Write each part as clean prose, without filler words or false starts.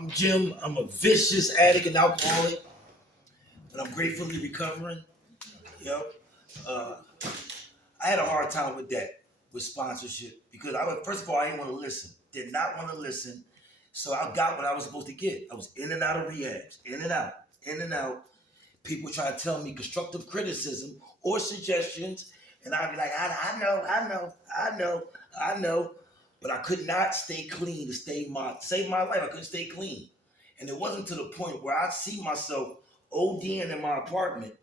I'm Jim. I'm a vicious addict and alcoholic, but I'm gratefully recovering. Yep. Uh, I had a hard time with that, with sponsorship, because first of all, I didn't want to listen. Did not want to listen. So I got what I was supposed to get. I was in and out of rehabs, in and out, in and out. People try to tell me constructive criticism or suggestions, and I'd be like, I know, but I could not stay clean to save my life. I couldn't stay clean, and it wasn't to the point where I see myself ODing in my apartment,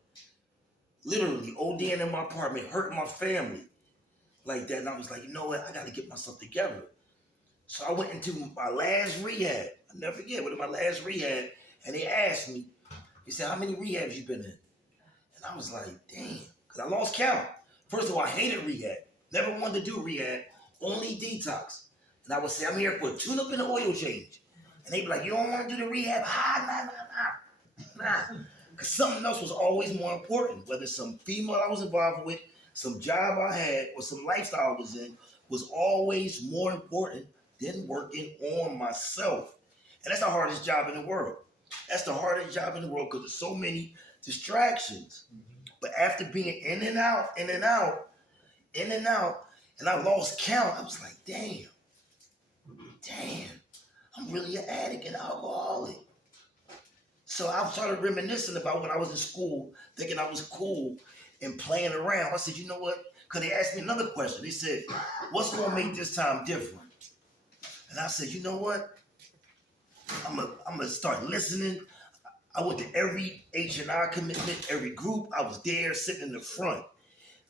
literally ODing in my apartment, hurting my family like that. And I was like, you know what? I got to get myself together. So I went into my last rehab. I never forget, went to my last rehab, and they asked me, he said, how many rehabs you been in? And I was like, damn, because I lost count. First of all, I hated rehab. Never wanted to do rehab, only detox. And I would say, I'm here for a tune-up and an oil change. And they'd be like, you don't want to do the rehab? Nah. Because something else was always more important, whether some female I was involved with, some job I had, or some lifestyle I was in, was always more important than working on myself. And that's the hardest job in the world. That's the hardest job in the world because there's so many distractions. But after being in and out, in and out, in and out, and I lost count, I was like, damn, I'm really an addict and alcoholic. So I started reminiscing about when I was in school, thinking I was cool and playing around. I said, you know what? Because they asked me another question. They said, what's going to make this time different? And I said, you know what? I'm gonna start listening. I went to every H&I commitment, every group. I was there sitting in the front,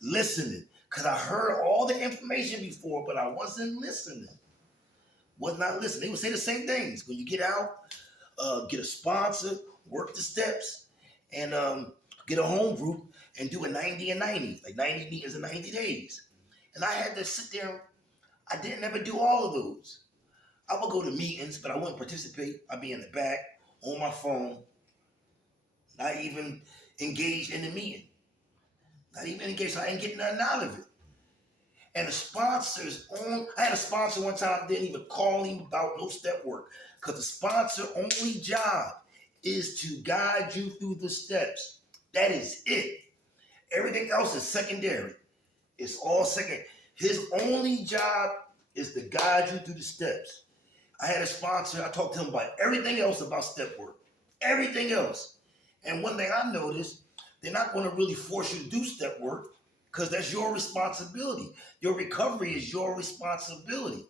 listening. Because I heard all the information before, but I wasn't listening. Was not listening. They would say the same things. When you get out, get a sponsor, work the steps, and get a home group and do a 90 and 90, like 90 meetings in 90 days. And I had to sit there. I didn't ever do all of those. I would go to meetings, but I wouldn't participate. I'd be in the back, on my phone, not even engaged in the meeting. Not even engaged, so I ain't getting nothing out of it. And the sponsors, I had a sponsor one time, didn't even call him about no step work. Because the sponsor only job is to guide you through the steps. That is it. Everything else is secondary. It's all second. His only job is to guide you through the steps. I had a sponsor, I talked to him about everything else about step work. Everything else. And one thing I noticed, they're not going to really force you to do step work because that's your responsibility. Your recovery is your responsibility.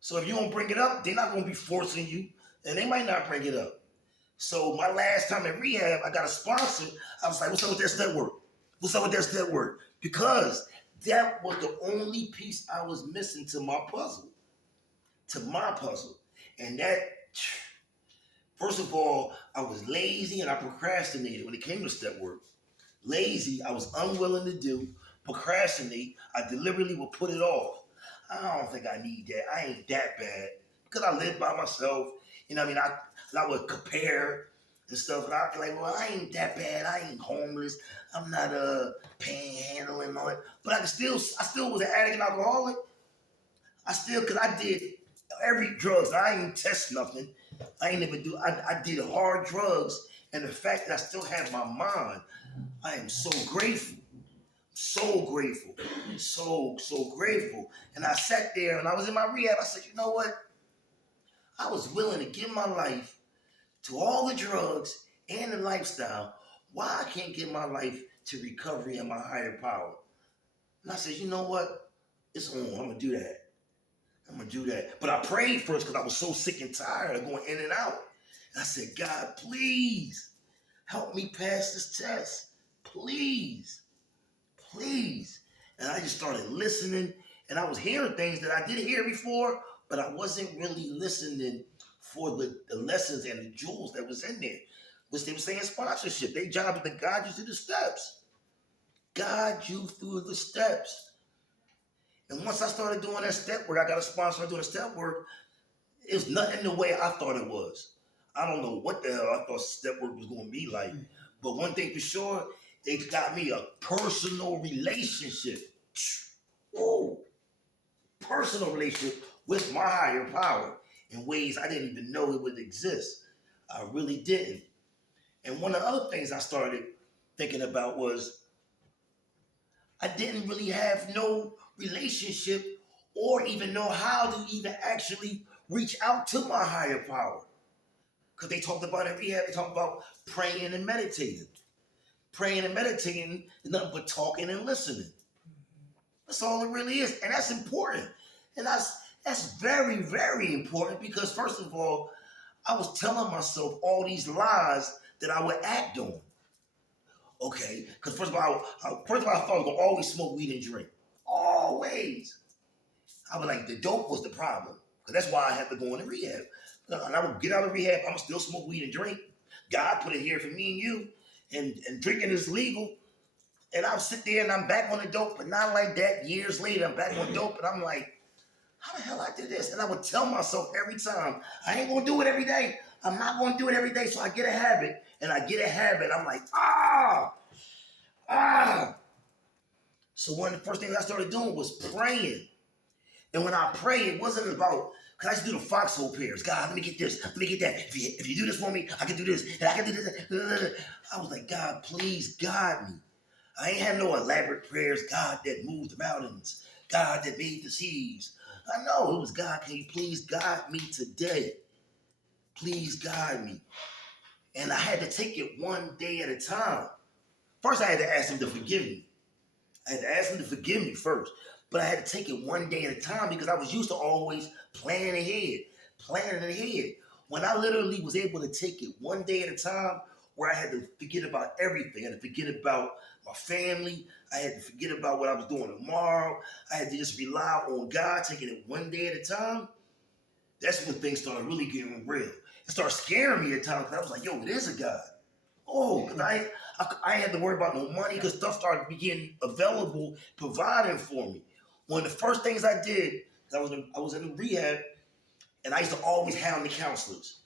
So if you don't bring it up, they're not going to be forcing you, and they might not bring it up. So my last time in rehab, I got a sponsor. I was like, what's up with their step work? What's up with their step work? Because that was the only piece I was missing to my puzzle. And that, first of all, I was lazy and I procrastinated when it came to step work. Lazy, I was unwilling to do. Procrastinate, I deliberately would put it off. I don't think I need that. I ain't that bad. Because I live by myself. You know what I mean? I would compare and stuff. And I'd be like, well, I ain't that bad. I ain't homeless. I'm not panhandling and all that. But I still was an addict and alcoholic. Because I did every drugs. I ain't test nothing. I did hard drugs. And the fact that I still have my mind, I am so grateful. So grateful. So grateful. And I sat there and I was in my rehab. I said, you know what? I was willing to give my life to all the drugs and the lifestyle. Why I can't give my life to recovery and my higher power? And I said, you know what? It's on. I'm going to do that. But I prayed first because I was so sick and tired of going in and out. And I said, God, please help me pass this test. Please. And I just started listening. And I was hearing things that I did hear before, but I wasn't really listening for the lessons and the jewels that was in there. Which they were saying sponsorship. Their job is to guide you through the steps. Guide you through the steps. And once I started doing that step work, I got a sponsor doing step work. It was nothing the way I thought it was. I don't know what the hell I thought step work was going to be like. But one thing for sure, it got me a personal relationship. Personal relationship with my higher power. in ways I didn't even know it would exist. I really didn't. And one of the other things I started thinking about was I didn't really have no relationship or even know how to even actually reach out to my higher power. Because they talked about it, they talked about praying and meditating. Praying and meditating is nothing but talking and listening. That's all it really is. And that's important. And that's very, very important because first of all, I was telling myself all these lies that I would act on. Okay, because first of all, I thought I was gonna always smoke weed and drink. Always. I was like, the dope was the problem. Because that's why I had to go into rehab. And I would get out of rehab, I'm gonna still smoke weed and drink. God put it here for me and you. And drinking is legal. And I'll sit there and I'm back on the dope, but not like that. Years later, I'm back on dope, and I'm like, how the hell I did this? And I would tell myself every time, I ain't gonna do it every day. I'm not gonna do it every day. So I get a habit, and I get a habit. I'm like, ah. So one of the first things I started doing was praying. And when I pray, it wasn't about, because I used to do the foxhole prayers. God, let me get this, let me get that. If you do this for me, I can do this, and I can do this. I was like, God, please guide me. I ain't had no elaborate prayers. God that moved the mountains. God that made the seas. I know it was God. Can you please guide me today? Please guide me. And I had to take it one day at a time. First, I had to ask him to forgive me. I had to ask him to forgive me first. But I had to take it one day at a time because I was used to always planning ahead. When I literally was able to take it one day at a time, where I had to forget about everything. I had to forget about my family. I had to forget about what I was doing tomorrow. I had to just rely on God, taking it one day at a time. That's when things started really getting real. It started scaring me at times because I was like, yo, it is a God. Oh, because I had to worry about no money because stuff started being available, providing for me. One of the first things I did, I was in rehab, and I used to always hound the counselors.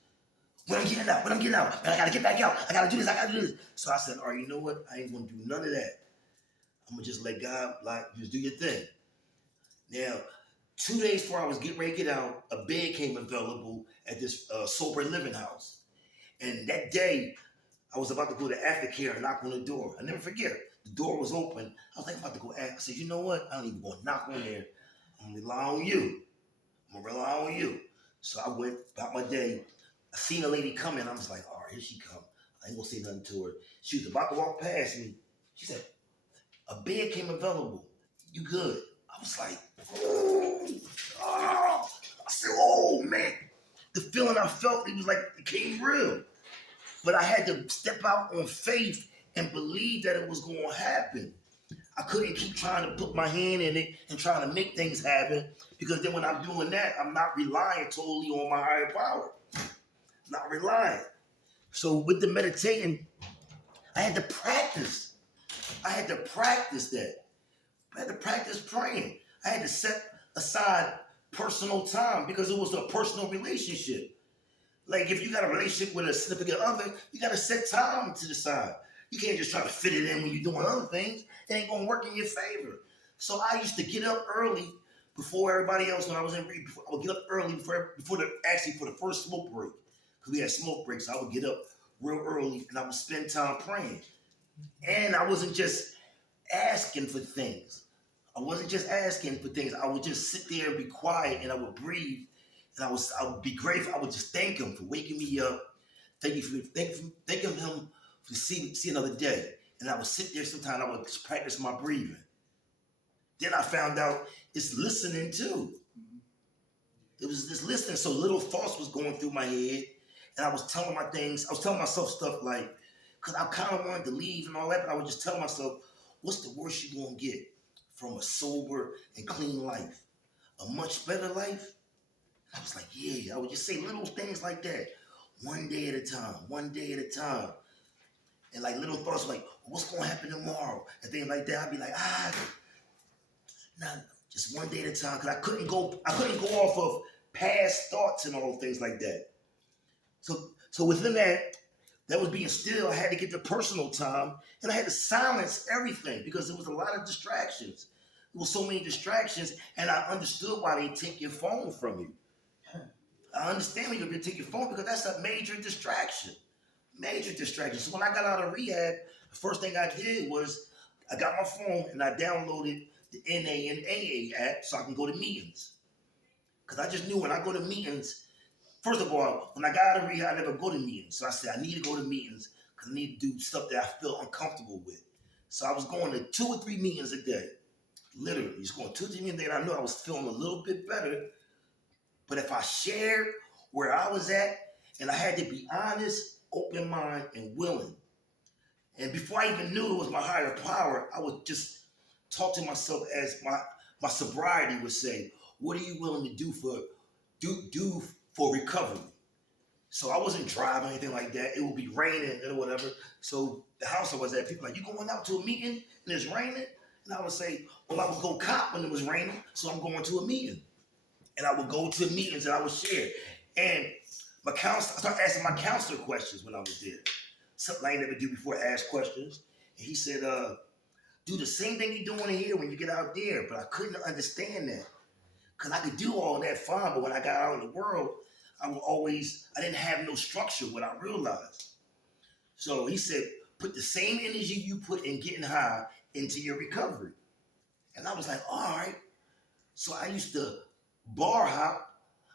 When I'm getting out, I gotta get back out. I gotta do this. So I said, all right, you know what? I ain't gonna do none of that. I'm gonna just let God, just do your thing. Now, 2 days before I was getting ready to get out, a bed came available at this sober living house. And that day, I was about to go to aftercare and knock on the door. I never forget. The door was open. I was like, I'm about to go ask. I said, you know what? I don't even want to knock on there. I'm gonna rely on you. So I went about my day. I seen a lady coming. I was like, all right, here she come. I ain't gonna say nothing to her. She was about to walk past me. She said, a bed came available. You good? I was like, I said, oh man. The feeling I felt, it was like it came real. But I had to step out on faith and believe that it was gonna happen. I couldn't keep trying to put my hand in it and trying to make things happen because then when I'm doing that, I'm not relying totally on my higher power. Not relying. So with the meditating, I had to practice. I had to practice that. I had to practice praying. I had to set aside personal time because it was a personal relationship. Like if you got a relationship with a significant other, you got to set time to the side. You can't just try to fit it in when you're doing other things. It ain't gonna work in your favor. So I used to get up early before everybody else. When I was in rehab, I would get up early for the first smoke break. Because we had smoke breaks, so I would get up real early and I would spend time praying. And I wasn't just asking for things. I would just sit there and be quiet and I would breathe and I would be grateful. I would just thank him for waking me up. Thank him for see another day. And I would sit there sometimes, I would just practice my breathing. Then I found out it's listening too. It was just listening. So little thoughts was going through my head. And I was telling myself stuff like, because I kind of wanted to leave and all that, but I would just tell myself, what's the worst you're going to get from a sober and clean life? A much better life? I was like, yeah. I would just say little things like that. One day at a time. And like little thoughts like, what's going to happen tomorrow? And things like that. I'd be like, just one day at a time. Because I couldn't go off of past thoughts and all things like that. So within that was being still, I had to get to personal time and I had to silence everything because there was a lot of distractions. There were so many distractions and I understood why they take your phone from you. I understand when you're gonna take your phone because that's a major distraction. Major distraction. So when I got out of rehab, the first thing I did was I got my phone and I downloaded the NA and AA app so I can go to meetings. Because I just knew when I go to meetings, first of all, when I got out of rehab, I never go to meetings. So I said I need to go to meetings because I need to do stuff that I feel uncomfortable with. So I was going to 2 or 3 meetings a day. Literally, just going 2 or 3 meetings a day. And I knew I was feeling a little bit better. But if I shared where I was at, and I had to be honest, open mind, and willing. And before I even knew it was my higher power, I would just talk to myself as my sobriety would say, what are you willing to do for recovery? So I wasn't driving or anything like that. It would be raining or whatever. So the house I was at, people were like, you going out to a meeting and it's raining? And I would say, well, I would go cop when it was raining, so I'm going to a meeting. And I would go to meetings and I would share. And I started asking my counselor questions when I was there. Something I never do before, ask questions. And he said, do the same thing you're doing here when you get out there. But I couldn't understand that. Because I could do all that fine, but when I got out in the world, I didn't have no structure, what I realized. So he said, put the same energy you put in getting high into your recovery. And I was like, all right. So I used to bar hop.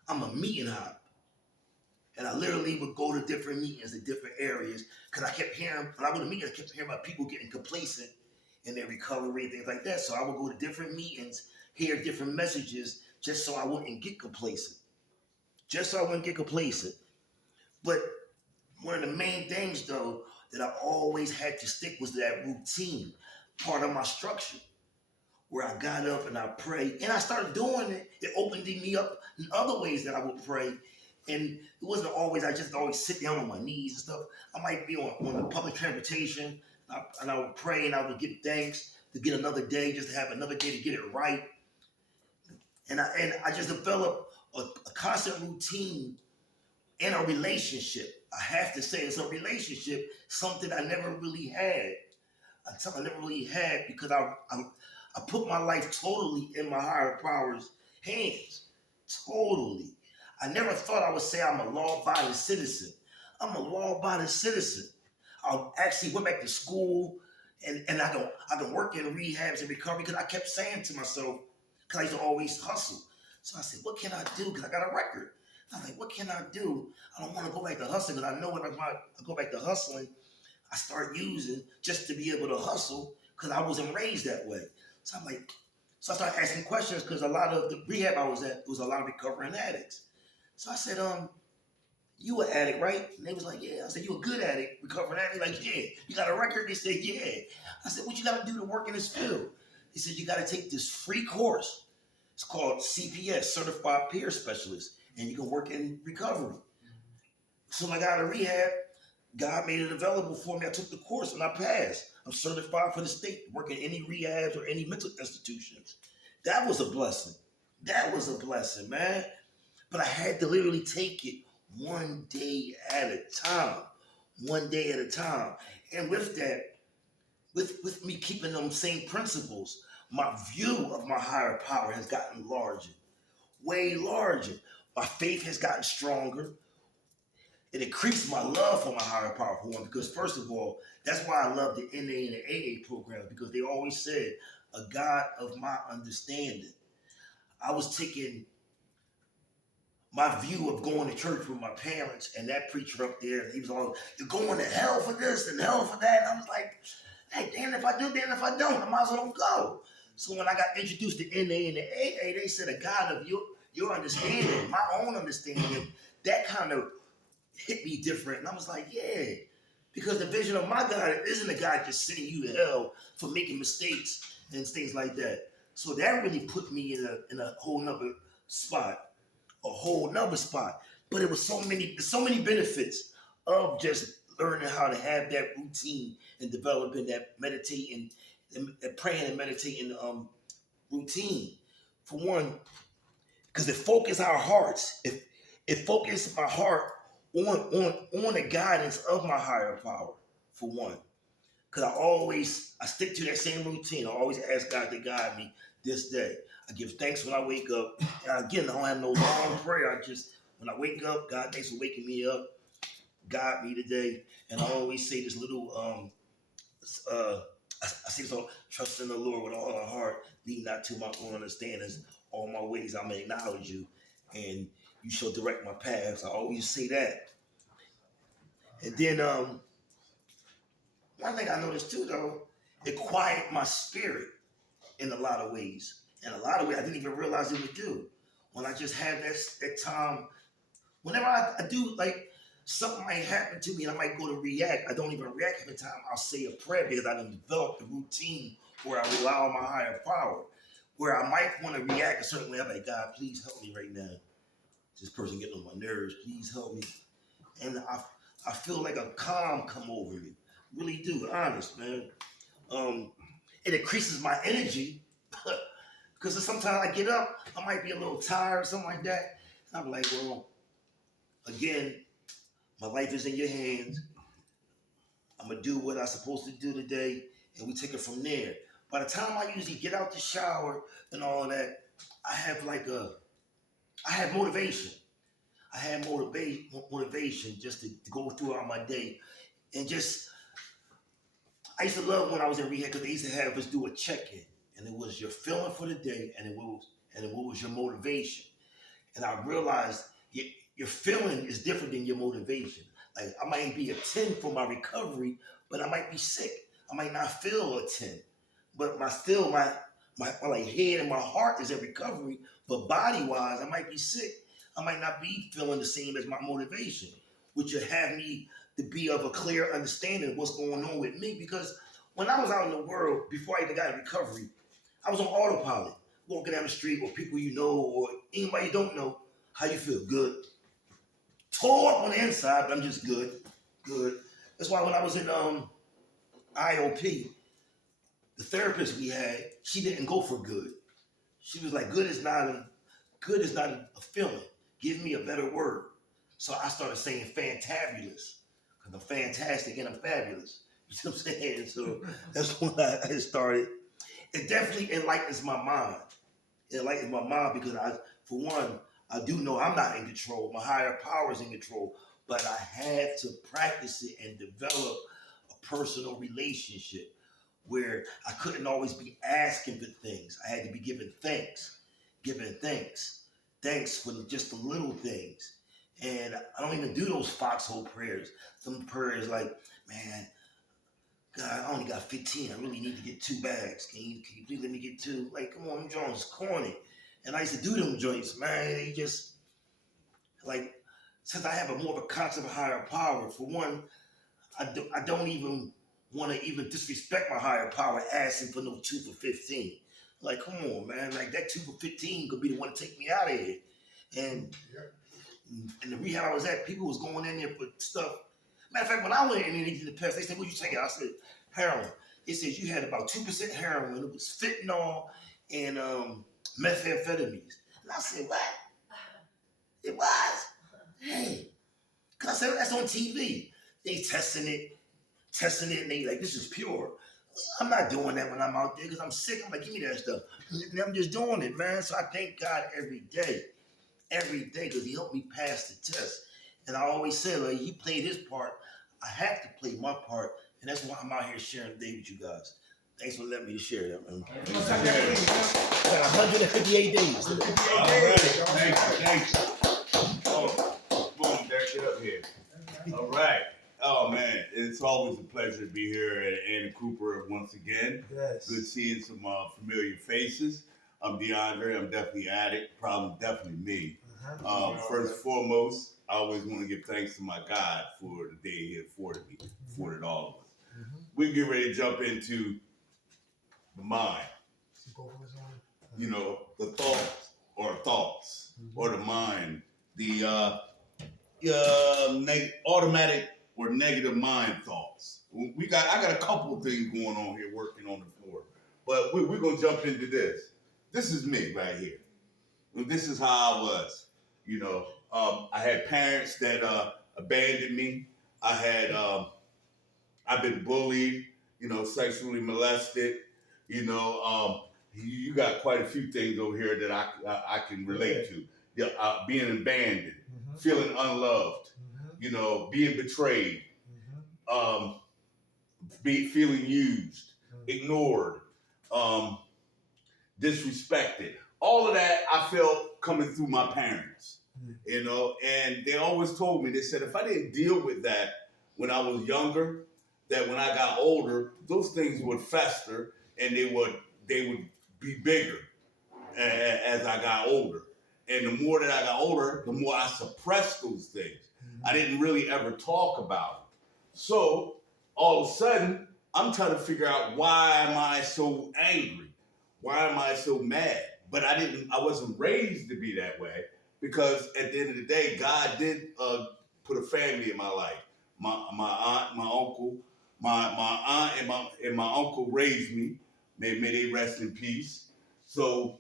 I'm a meeting hop. And I literally would go to different meetings in different areas because I kept hearing, when I go to meetings, I kept hearing about people getting complacent in their recovery and things like that. So I would go to different meetings, hear different messages just so I wouldn't get complacent. Just so I wouldn't get complacent. But one of the main things, though, that I always had to stick was that routine, part of my structure, where I got up and I prayed. And I started doing it. It opened me up in other ways that I would pray. And it wasn't always, I just always sit down on my knees and stuff. I might be on a public transportation and I would pray and I would give thanks to get another day, just to have another day to get it right. And I just developed a constant routine in a relationship. I have to say it's a relationship, something I never really had. Something I never really had because I put my life totally in my higher power's hands. Totally. I never thought I would say I'm a law-abiding citizen. I'm a law-abiding citizen. I actually went back to school and I can work in rehabs and recovery because I kept saying to myself, because I used to always hustle. So I said, what can I do? Because I got a record. I was like, what can I do? I don't want to go back to hustling because I know when I go back to hustling, I start using just to be able to hustle because I wasn't raised that way. So I started asking questions because a lot of the rehab I was at was a lot of recovering addicts. So I said, you an addict, right? And they was like, yeah. I said, you a good addict, recovering addict? Like, yeah. You got a record? They said, yeah. I said, what you got to do to work in this field? He said, you got to take this free course. It's called CPS, Certified Peer Specialist, and you can work in recovery. So when I got out of rehab, God made it available for me. I took the course and I passed. I'm certified for the state to work in any rehabs or any mental institutions. That was a blessing. That was a blessing, man. But I had to literally take it one day at a time. One day at a time. And with that, with me keeping them same principles, my view of my higher power has gotten larger. Way larger. My faith has gotten stronger. It increased my love for my higher power for one, because first of all, that's why I love the NA and the AA programs, because they always said, a God of my understanding. I was taking my view of going to church with my parents and that preacher up there, he was all, you're going to hell for this and hell for that. And I was like, hey, damn if I do, damn if I don't. I might as well don't go. So when I got introduced to NA and the AA, they said, a God of your understanding, my own understanding, that kind of hit me different. And I was like, yeah, because the vision of my God isn't a God just sending you to hell for making mistakes and things like that. So that really put me in a whole nother spot. But it was so many benefits of just learning how to have that routine and developing that meditating and praying and meditating routine. For one, because it focused our hearts. It focused my heart on the guidance of my higher power, for one. Because I stick to that same routine. I always ask God to guide me this day. I give thanks when I wake up. And again, I don't have no long prayer. I just when I wake up, God, thanks for waking me up, guide me today. And I always say this little uh I say so, trust in the Lord with all our heart, lean not to my own understandings, all my ways I may acknowledge you, and you shall direct my paths. I always say that. And then one thing I noticed too though, it quiet my spirit in a lot of ways. In a lot of ways I didn't even realize it would do. When I just had that time, whenever I do like something might happen to me and I might go to react, I don't even react every time. I'll say a prayer because I done developed a routine where I rely on my higher power. Where I might want to react a certain way, I'm like, God, please help me right now. This person getting on my nerves, please help me. And I feel like a calm come over me. Really do, honest, man. It increases my energy because sometimes I get up, I might be a little tired, or something like that. And I'm like, well, again, my life is in your hands. I'm gonna do what I'm supposed to do today, and we take it from there. By the time I usually get out the shower and all that, I have motivation. I have motivation just to go throughout my day, and just I used to love when I was in rehab because they used to have us do a check-in, and it was your feeling for the day, and what was your motivation. And I realized your feeling is different than your motivation. Like I might be a 10 for my recovery, but I might be sick. I might not feel a 10. But my like head and my heart is in recovery, but body wise, I might be sick. I might not be feeling the same as my motivation, which would have me to be of a clear understanding of what's going on with me. Because when I was out in the world, before I even got in recovery, I was on autopilot, walking down the street with people you know or anybody you don't know. How you feel? Good. Tore up on the inside, but I'm just good. Good. That's why when I was in IOP, the therapist we had, she didn't go for good. She was like, good is not a feeling. Give me a better word. So I started saying fantabulous. Because I'm fantastic and I'm fabulous. You see what I'm saying? So that's when I started. It definitely enlightens my mind. It enlightens my mind because for one, I do know I'm not in control. My higher power is in control. But I had to practice it and develop a personal relationship where I couldn't always be asking for things. I had to be giving thanks. Thanks for just the little things. And I don't even do those foxhole prayers. Some prayers like, man, God, I only got 15. I really need to get 2 bags. Can you please let me get 2? Like, come on, them joints is corny. And I used to do them joints, man. They just, like, since I have a more of a concept of higher power, for one, I don't even want to even disrespect my higher power asking for no 2 for 15. Like, come on, man. Like, that 2 for 15 could be the one to take me out of here. And in the rehab I was at, people was going in there for stuff. Matter of fact, when I went in the past, they said, what you taking? I said, heroin. They said you had about 2% heroin. It was fentanyl and methamphetamines. And I said, what? It was? Hey. Because I said, that's on TV. They testing it, and they like, this is pure. I'm not doing that when I'm out there because I'm sick. I'm like, give me that stuff. And I'm just doing it, man. So I thank God every day, because he helped me pass the test. And I always say, like, he played his part. I have to play my part. And that's why I'm out here sharing today with you guys. Thanks for letting me share that, man. I got 158 days. All right. Thank you. Oh, boom, that up here. All right. Oh, man, it's always a pleasure to be here at Anna Cooper once again. Yes. Good seeing some familiar faces. I'm DeAndre. I'm definitely addict. Problem definitely me. First and foremost, I always want to give thanks to my God for the day he afforded me, afforded all of us. We get ready to jump into the mind. You know, the thoughts or the mind, the automatic or negative mind thoughts. I got a couple of things going on here working on the floor, but we're gonna jump into this. This is me right here. And this is how I was. You know, I had parents that abandoned me. I've been bullied, you know, sexually molested. You know, you got quite a few things over here that I can relate to. Yeah, being abandoned, feeling unloved, being betrayed, um, feeling used, ignored, um, disrespected. All of that I felt coming through my parents, and they always told me, they said, if I didn't deal with that when I was younger, that when I got older, those things would fester and they would be bigger as I got older. And the more that I got older, the more I suppressed those things. I didn't really ever talk about it. So all of a sudden, I'm trying to figure out, why am I so angry? Why am I so mad? But I wasn't raised to be that way, because at the end of the day, God did put a family in my life. My aunt, my uncle, my aunt and my uncle raised me. May they rest in peace. So,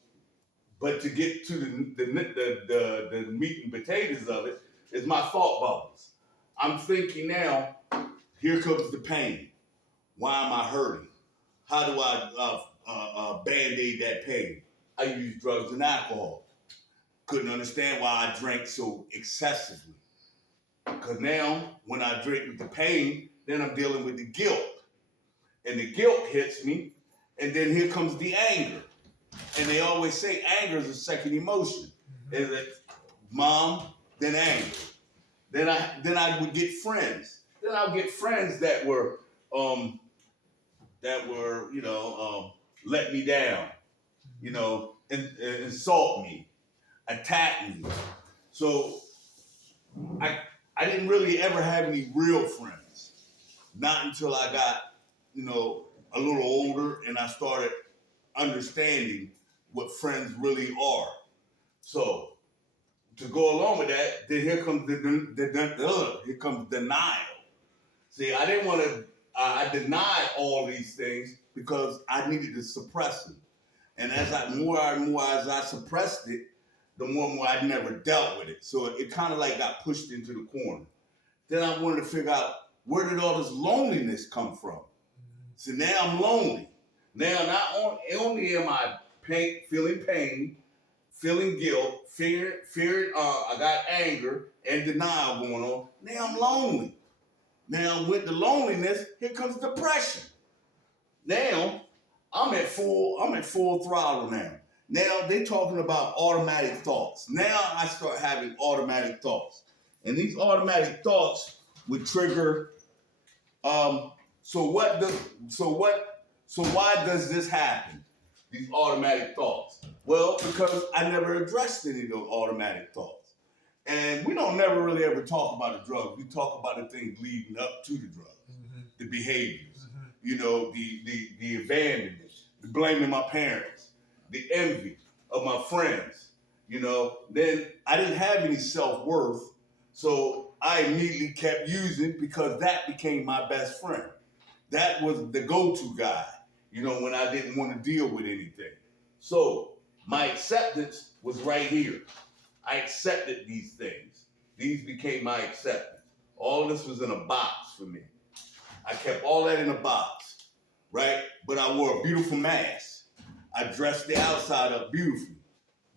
but to get to the meat and potatoes of it is my thought bubbles. I'm thinking now, here comes the pain. Why am I hurting? How do I band-aid that pain? I use drugs and alcohol. Couldn't understand why I drank so excessively. Because now, when I drink with the pain, then I'm dealing with the guilt. And the guilt hits me, and then here comes the anger. And they always say anger is a second emotion. It's like mom, then anger. Then I would get friends. Then I'll get friends that were let me down, insult me, attack me. So I didn't really ever have any real friends. Not until I got, a little older and I started understanding what friends really are. So to go along with that, then here comes here comes denial. See, I didn't want to. I denied all these things because I needed to suppress them. And as I suppressed it, the more and more I never dealt with it. So it kind of like got pushed into the corner. Then I wanted to figure out, where did all this loneliness come from? So now I'm lonely. Now not only am I feeling pain, feeling guilt, fearing, I got anger and denial going on. Now I'm lonely. Now with the loneliness, here comes depression. Now I'm at full throttle now. Now they're talking about automatic thoughts. Now I start having automatic thoughts. And these automatic thoughts would trigger, so why does this happen? These automatic thoughts. Well, because I never addressed any of those automatic thoughts. And we don't never really ever talk about the drugs. We talk about the things leading up to the drugs, the behaviors, the abandonment, the blaming my parents, the envy of my friends. Then I didn't have any self-worth, so I immediately kept using, because that became my best friend. That was the go-to guy, when I didn't want to deal with anything. So my acceptance was right here. I accepted these things. These became my acceptance. All of this was in a box for me. I kept all that in a box, right? But I wore a beautiful mask. I dressed the outside up beautifully,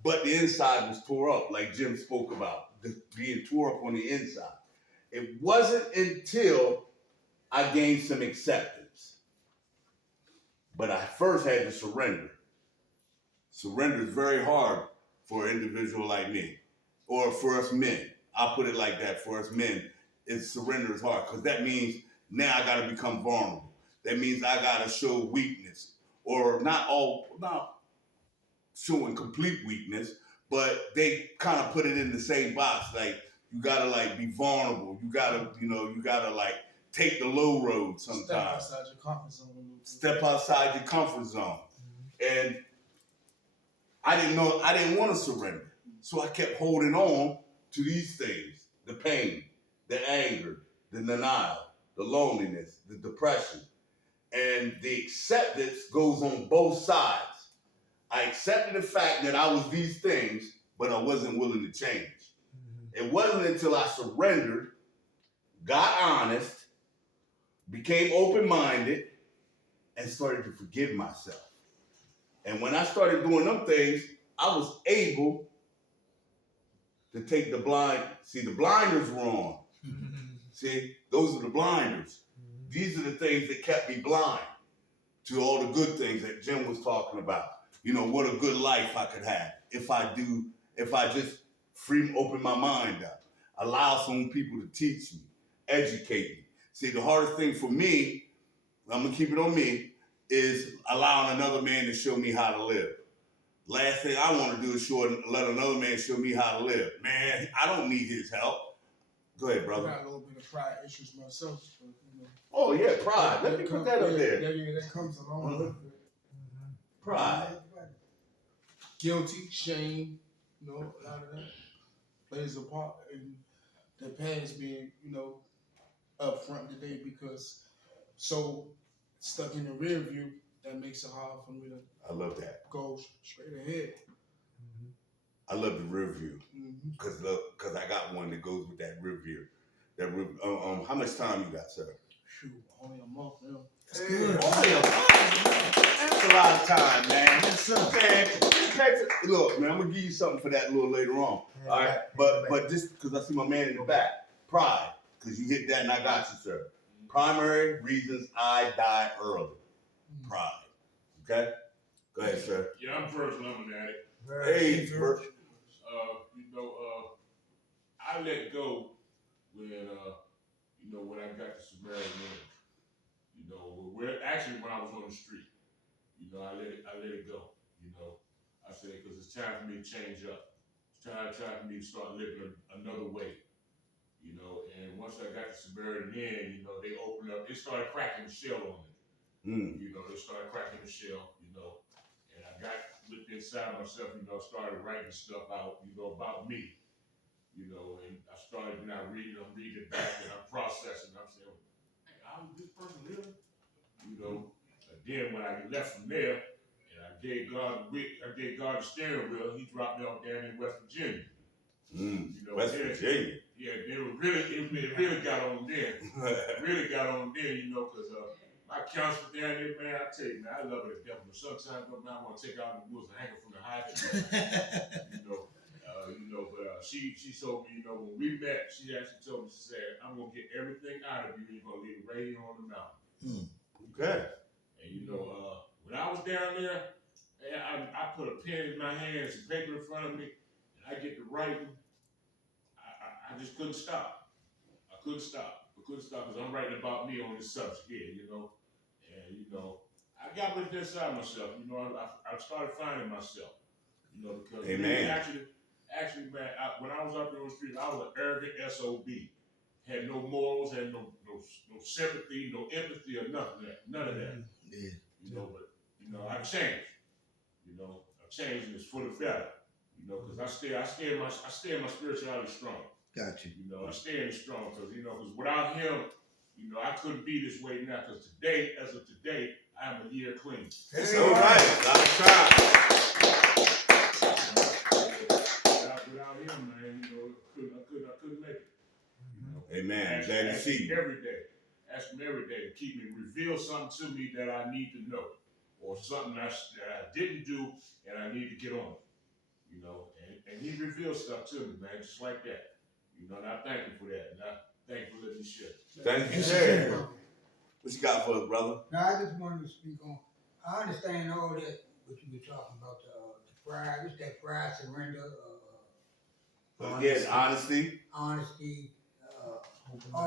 but the inside was tore up, like Jim spoke about, being tore up on the inside. It wasn't until I gained some acceptance. But I first had to surrender. Surrender is very hard for an individual like me, or for us men. I'll put it like that. For us men, surrender is hard, because that means now I got to become vulnerable. That means I got to show weakness, or not showing complete weakness, but they kind of put it in the same box. Like, you got to be vulnerable. You got to take the low road sometimes. Step outside your comfort zone. Step outside your comfort zone. And I didn't want to surrender. So I kept holding on to these things: the pain, the anger, the denial, the loneliness, the depression. And the acceptance goes on both sides. I accepted the fact that I was these things, but I wasn't willing to change. It wasn't until I surrendered, got honest, became open-minded, and started to forgive myself. And when I started doing them things, I was able to take the blinders were on. See, those are the blinders. These are the things that kept me blind to all the good things that Jim was talking about. You know, what a good life I could have if I just open my mind up, allow some people to teach me, educate me. See, the hardest thing for me, I'm gonna keep it on me, is allowing another man to show me how to live. Last thing I want to do is let another man show me how to live. Man, I don't need his help. Go ahead, brother. I got a little bit of pride issues myself. But, you know, Oh yeah, pride. Let me put that up there. Yeah, that comes along with it. Pride. Guilty, shame, you know, a lot of that plays a part in the past being, you know, up front today because so stuck in the rear view that makes it hard for me to I love that. go straight ahead. I love the rear view because I got one that goes with that rear view. How much time you got, sir? Shoot, only a month now. That's good. Only a month. That's a lot of time, man. Yes, sir. Man, look, man, I'm gonna give you something for that a little later on. Yeah, all right, but just because I see my man in the back, pride, because you hit that and I got you, sir. Primary reasons I die early. Pride. Okay? Go ahead, sir. Yeah, I'm first lemon addict. Hey, first. I let go when I got to Samaritan men. When I was on the street, I let it go. I said because it's time for me to change up. It's time for me to start living another way. And once I got to Samaritan men, they opened up. They started cracking the shell on me. They started cracking the shell. And I got looked inside myself. Started writing stuff out. About me. And I started now reading. I'm reading it back and I'm processing. I'm saying, hey, how was this person living? And then when I left from there, and I gave God the steering wheel, he dropped me off down in West Virginia. West Virginia. Yeah, it really got on there. Because my counselor down there, man, I tell you, man, I love it to death. But sometimes, man, I want to take out the woods and hang it from the high tree. But she told me, when we met, she actually told me, she said, I'm going to get everything out of you. You're going to leave it right here on the mountain. Okay. And, when I was down there, I put a pen in my hand, some paper in front of me, and I get to writing. I just couldn't stop. I couldn't stop because I'm writing about me on this subject here, And, I got with this inside myself. I started finding myself, because Amen. Actually, man, when I was up there on the street, I was an arrogant SOB. Had no morals, had no sympathy, no empathy, or none of that. Yeah. But I changed. I changed and it's for the better. Because I stay in my spirituality strong. Got you. I stay in it strong because without him, I couldn't be this way now. Because today, as of today, I am a year clean. That's all right. A lot of time. Without him, man, I couldn't make it. Amen. Glad to see you. Ask him every day to keep me, reveal something to me that I need to know, or something that I didn't do and I need to get on. And he reveals stuff to me, man, just like that. And I thank him for that, and I thank him for letting me share. Thank you, sir. What you got for us, brother? No, I just wanted to speak on. I understand all that what you were talking about the pride. It's that pride, surrender, Yes, honesty, all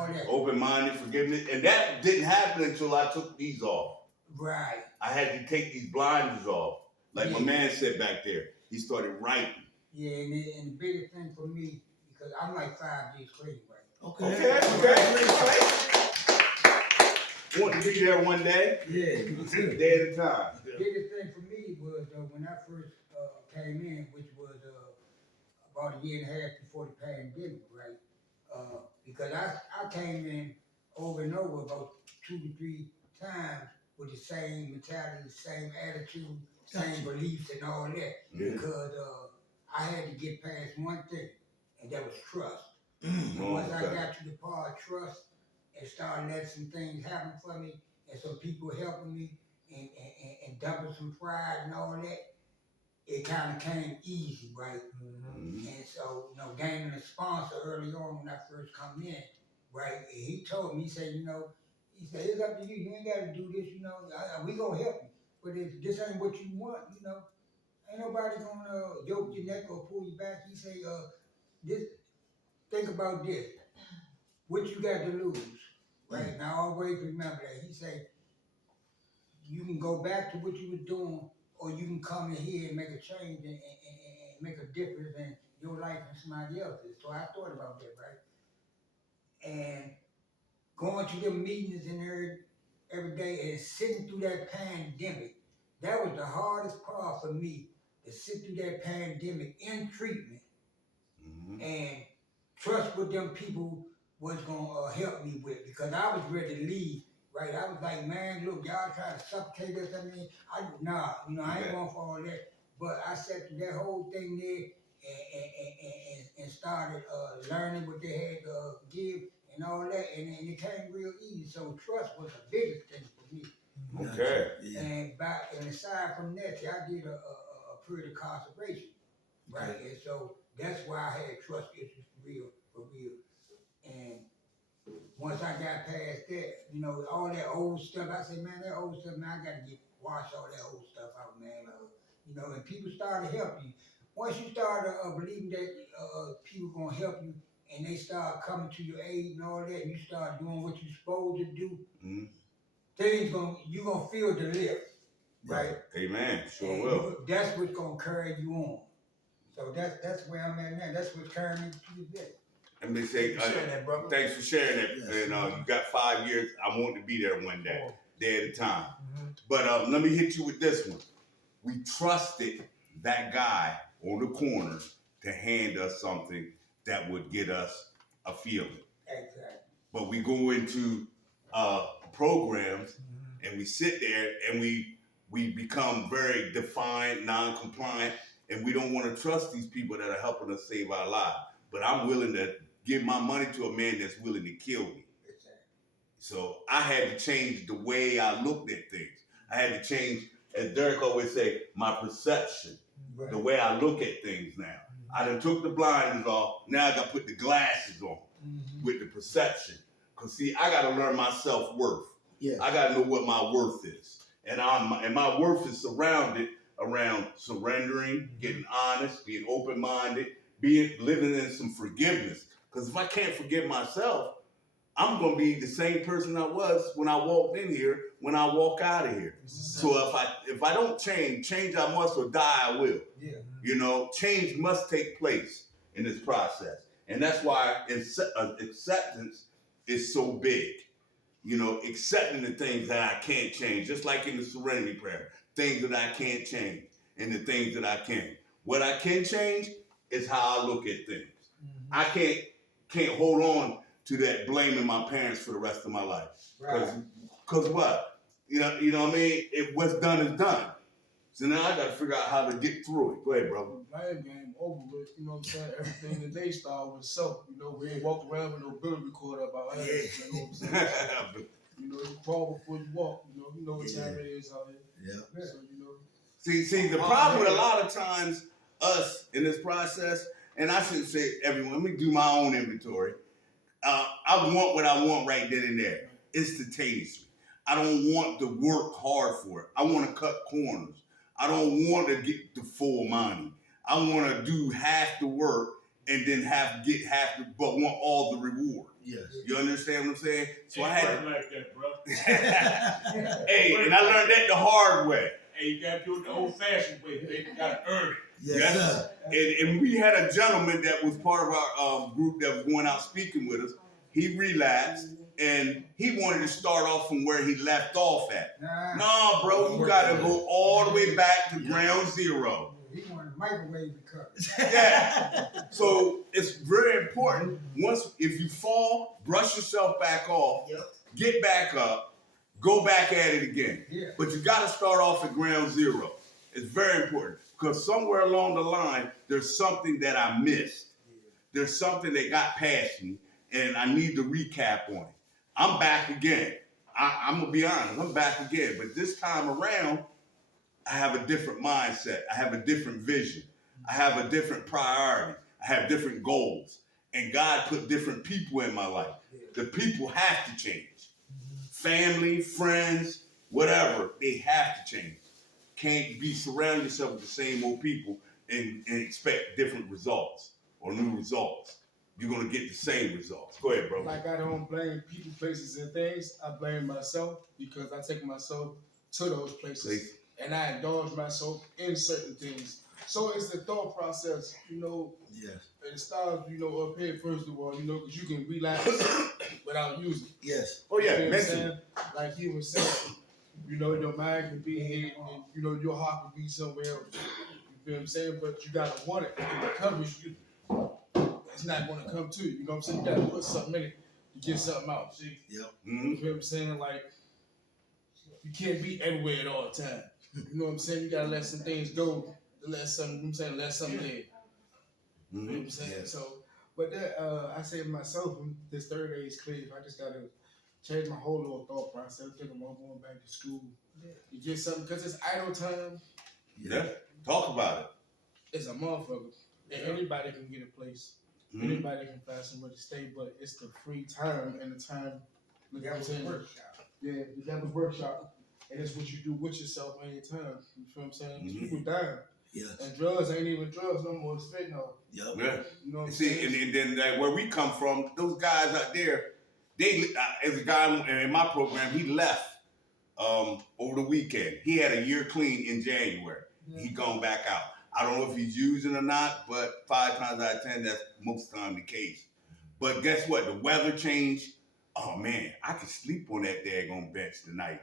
that. open-minded, forgiveness, and that didn't happen until I took these off. Right. I had to take these blinders off, like my man said back there. He started writing. Yeah, and the biggest thing for me because I'm like 5 years clean, right? Okay. Want to be there one day? Yeah. A day at a time. The biggest thing for me was when I first came in, which was about a year and a half before the pandemic, right? Because I came in over and over about 2 to 3 times with the same mentality, the same attitude, same beliefs and all that. Because I had to get past one thing, and that was trust. And once I got to the part of trust and started letting some things happen for me, and some people helping me and dumping some pride and all that, it kind of came easy, right? Mhm. And so, gaining a sponsor early on when I first come in, right? And he told me, he said, it's up to you. You ain't got to do this, we gonna help you. But if this ain't what you want, ain't nobody gonna yoke your neck or pull you back. He say, this. Think about this. What you got to lose, right? Now, always remember that. He say, you can go back to what you were doing, or you can come in here and make a change and make a difference in your life and somebody else's. So I thought about that, right? And going to them meetings and every day and sitting through that pandemic, that was the hardest part for me, to sit through that pandemic in treatment Mhm. and trust what them people was gonna help me with, because I was ready to leave. Right, I was like, man, look, y'all trying to suffocate us. I mean, I ain't going for all that. But I sat through that whole thing there and started learning what they had to give and all that, and it came real easy. So trust was the biggest thing for me. Okay. Yeah. And aside from that, see, I did a period of conservation, right? Okay. And so that's why I had trust issues for real. And once I got past that, all that old stuff, I said, man, that old stuff, man, I got to wash all that old stuff out, man. And people start to help you. Once you start believing that people gonna help you, and they start coming to your aid and all that, and you start doing what you're supposed to do, Mhm. you gonna feel the lift, right? Amen. Sure And will. that's what's gonna carry you on. So that's where I'm at now. That's what's carrying me to this day. Let me say, Share that, brother. thanks for sharing that. Yes. And you got 5 years. I want to be there one day, day at a time. Mm-hmm. But let me hit you with this one. We trusted that guy on the corner to hand us something that would get us a feeling. Exactly. But we go into programs and we sit there and we become very defiant, non-compliant, and we don't want to trust these people that are helping us save our lives. But I'm willing to give my money to a man that's willing to kill me. So I had to change the way I looked at things. I had to change, as Derek always say, my perception, the way I look at things now. I done took the blinders off. Now I got to put the glasses on with the perception. Because, see, I got to learn my self-worth. Yeah. I got to know what my worth is. And my worth is surrounded around surrendering, getting honest, being open-minded, living in some forgiveness. Because if I can't forgive myself, I'm going to be the same person I was when I walked in here, when I walk out of here. So if I don't change I must, or die I will. Yeah. Change must take place in this process. And that's why acceptance is so big. Accepting the things that I can't change, just like in the serenity prayer, things that I can't change and the things that I can. What I can change is how I look at things. I can't hold on to that blaming my parents for the rest of my life. Cause what? You know what I mean? What's done is done. So now I gotta figure out how to get through it. Go ahead, brother. Lion game over with, you know what I'm saying? Everything that they start with self, we ain't walk around with no bill recorder about us, you know what I'm saying? You crawl before you walk, you know what time it is out here. Yeah. So, See, the problem with a lot of times us in this process, and I shouldn't say everyone, let me do my own inventory. I want what I want right then and there, instantaneously. I don't want to work hard for it. I want to cut corners. I don't want to get the full money. I want to do half the work and then get half but want all the reward. Yes. You understand what I'm saying? So Ain't I had like that, bro. Hey, and I learned that the hard way. Hey, you gotta do it the old-fashioned way. They gotta earn it. Yes, sir. And we had a gentleman that was part of our group that was going out speaking with us. He relapsed and he wanted to start off from where he left off at. Nah, bro, you gotta go all the way back to ground zero. He wanted microwave recovery. Yeah. So it's very important. If you fall, brush yourself back off, get back up, go back at it again. Yeah. But you gotta start off at ground zero. It's very important because somewhere along the line, there's something that I missed. There's something that got past me and I need to recap on it. I'm back again. I'm gonna be honest, I'm back again. But this time around, I have a different mindset. I have a different vision. I have a different priority. I have different goals. And God put different people in my life. The people have to change. Family, friends, whatever, they have to change. Can't be surrounding yourself with the same old people and expect different results or new results. You're gonna get the same results. Go ahead, bro. Like I don't blame people, places, and things. I blame myself because I take myself to those places and I indulge myself in certain things. So it's the thought process, Yes. it starts, up here first of all, because you can relax without using. Yes. Oh yeah, You know what I'm mentally. saying? Like he was saying, your mind can be here and your heart can be somewhere else. You feel what I'm saying? But you gotta want it. If it comes, it's not gonna come to you. You know what I'm saying? You gotta put something in it to get something out. See? Yep. You feel what I'm saying? Like you can't be everywhere at all the time. You know what I'm saying? You gotta let some things go to let something, let something live. You know what I'm saying? Yes. So, but that I say to myself, this third day is clear. I just gotta change my whole little thought process. I think I'm going back to school to get something because it's idle time. Yeah. Talk about it. It's a motherfucker, and anybody can get a place. Anybody can find somewhere to stay, but it's the free time and the time. Look what I'm saying? Yeah, the devil's workshop, and it's what you do with yourself and your time. You feel what I'm saying? 'Cause people dying. Yes. And drugs ain't even drugs no more. It's fentanyl. Yep. Yeah. You know what I'm See, saying? and then like, where we come from, those guys out there, they as a guy in my program, he left over the weekend. He had a year clean in January. He gone back out. I don't know if he's using or not, but 5 times out of 10, that's most of the time the case. But guess what? The weather changed. Oh man, I can sleep on that daggone bench tonight.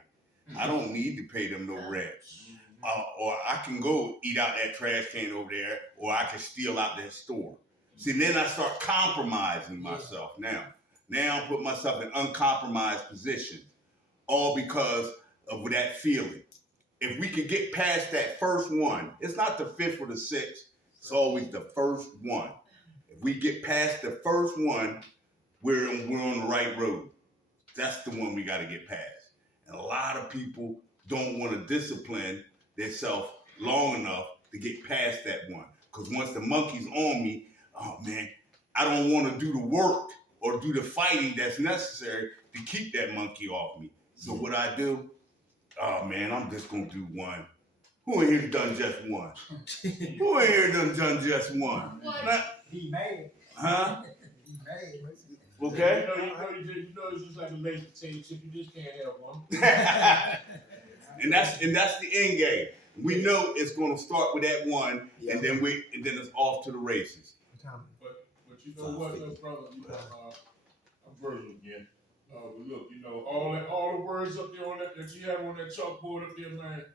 I don't need to pay them no rent. Or I can go eat out that trash can over there, or I can steal out that store. See, then I start compromising myself now. Now I put myself in uncompromised positions, all because of that feeling. If we can get past that first one, it's not the 5th or the 6th, it's always the first one. If we get past the first one, we're on the right road. That's the one we got to get past. And a lot of people don't want to discipline themselves long enough to get past that one. Because once the monkey's on me, oh man, I don't want to do the work or do the fighting that's necessary to keep that monkey off me. So what I do, oh man, I'm just going to do one. Who in here done just one? Who in here done just one? He mad. Huh? He mad. Okay? It's just like a lazy potato chip. You just can't have one. And that's the end game. We know it's going to start with that one, and then it's off to the races. But you know what, little brother, I'm Virgil again. But look, all the words up there on that you have on that chalkboard up there, man.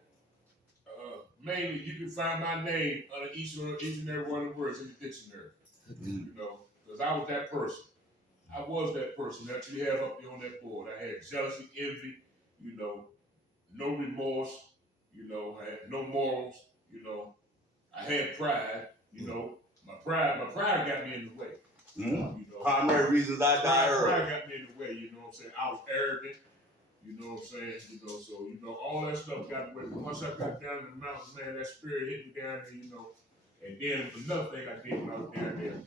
Mainly, you can find my name under each and every one of the words in the dictionary. Because I was that person. I was that person that you have up there on that board. I had jealousy, envy, no remorse, I had no morals, I had pride, my pride got me in the way. Primary reasons I die early. Pride got me in the way, you know what I'm saying? I was arrogant, you know what I'm saying? So all that stuff got away. But once I got down in the mountains, man, that spirit hit me down there, and then another thing I did when I was down there,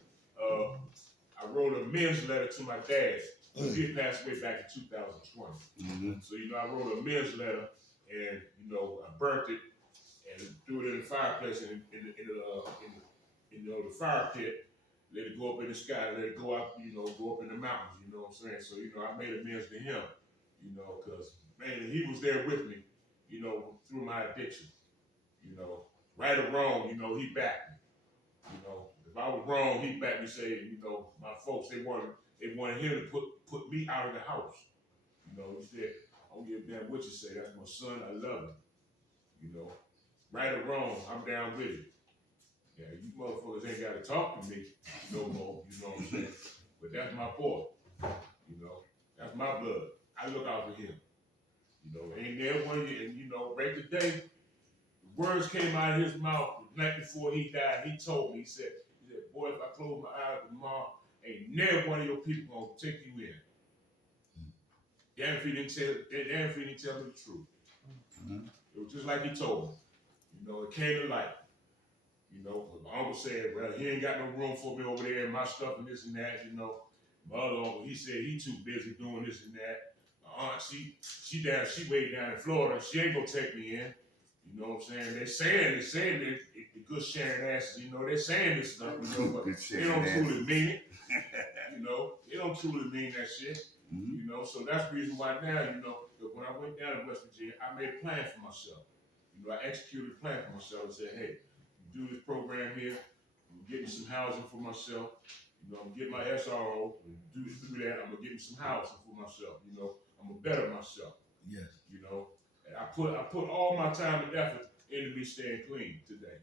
I wrote a men's letter to my dad. He had passed away back in 2020. So, I wrote a men's letter, and, I burnt it and threw it in the fireplace in the fire pit. Let it go up in the sky, let it go up, go up in the mountains, you know what I'm saying? So, I made amends to him, because, man, he was there with me, through my addiction. Right or wrong, he backed me. If I was wrong, he backed me, say, my folks, they wanted him to put me out of the house. He said, I don't give a damn what you say, that's my son, I love him. Right or wrong, I'm down with it. Yeah, you motherfuckers ain't gotta talk to me no more, you know what I'm saying? But that's my boy, that's my blood. I look out for him. Ain't there one, and right today, the words came out of his mouth the night before he died. He told me, he said, boy, if I close my eyes tomorrow, ain't never one of your people gonna take you in. Damn if he didn't tell me the truth. It was just like he told me. You know, it came to light. You know, 'cause my uncle said, well, he ain't got no room for me over there and my stuff and this and that, you know. My other uncle, he said he too busy doing this and that. My aunt, she way down in Florida. She ain't gonna take me in. You know what I'm saying? They're saying that the good sharing asses, you know, they're saying this stuff, you know, but Good they don't sharing truly mean it. You know, they don't truly mean that shit. Mhm. You know, so that's the reason why now, you know, that when I went down to West Virginia, I made a plan for myself. You know, I executed a plan for myself and said, hey, do this program here, I'm getting some housing for myself. You know, I'm getting my SRO, do that, I'm gonna get me some housing for myself, you know, I'm gonna better myself. Yes. You know, and I put all my time and effort into me staying clean today.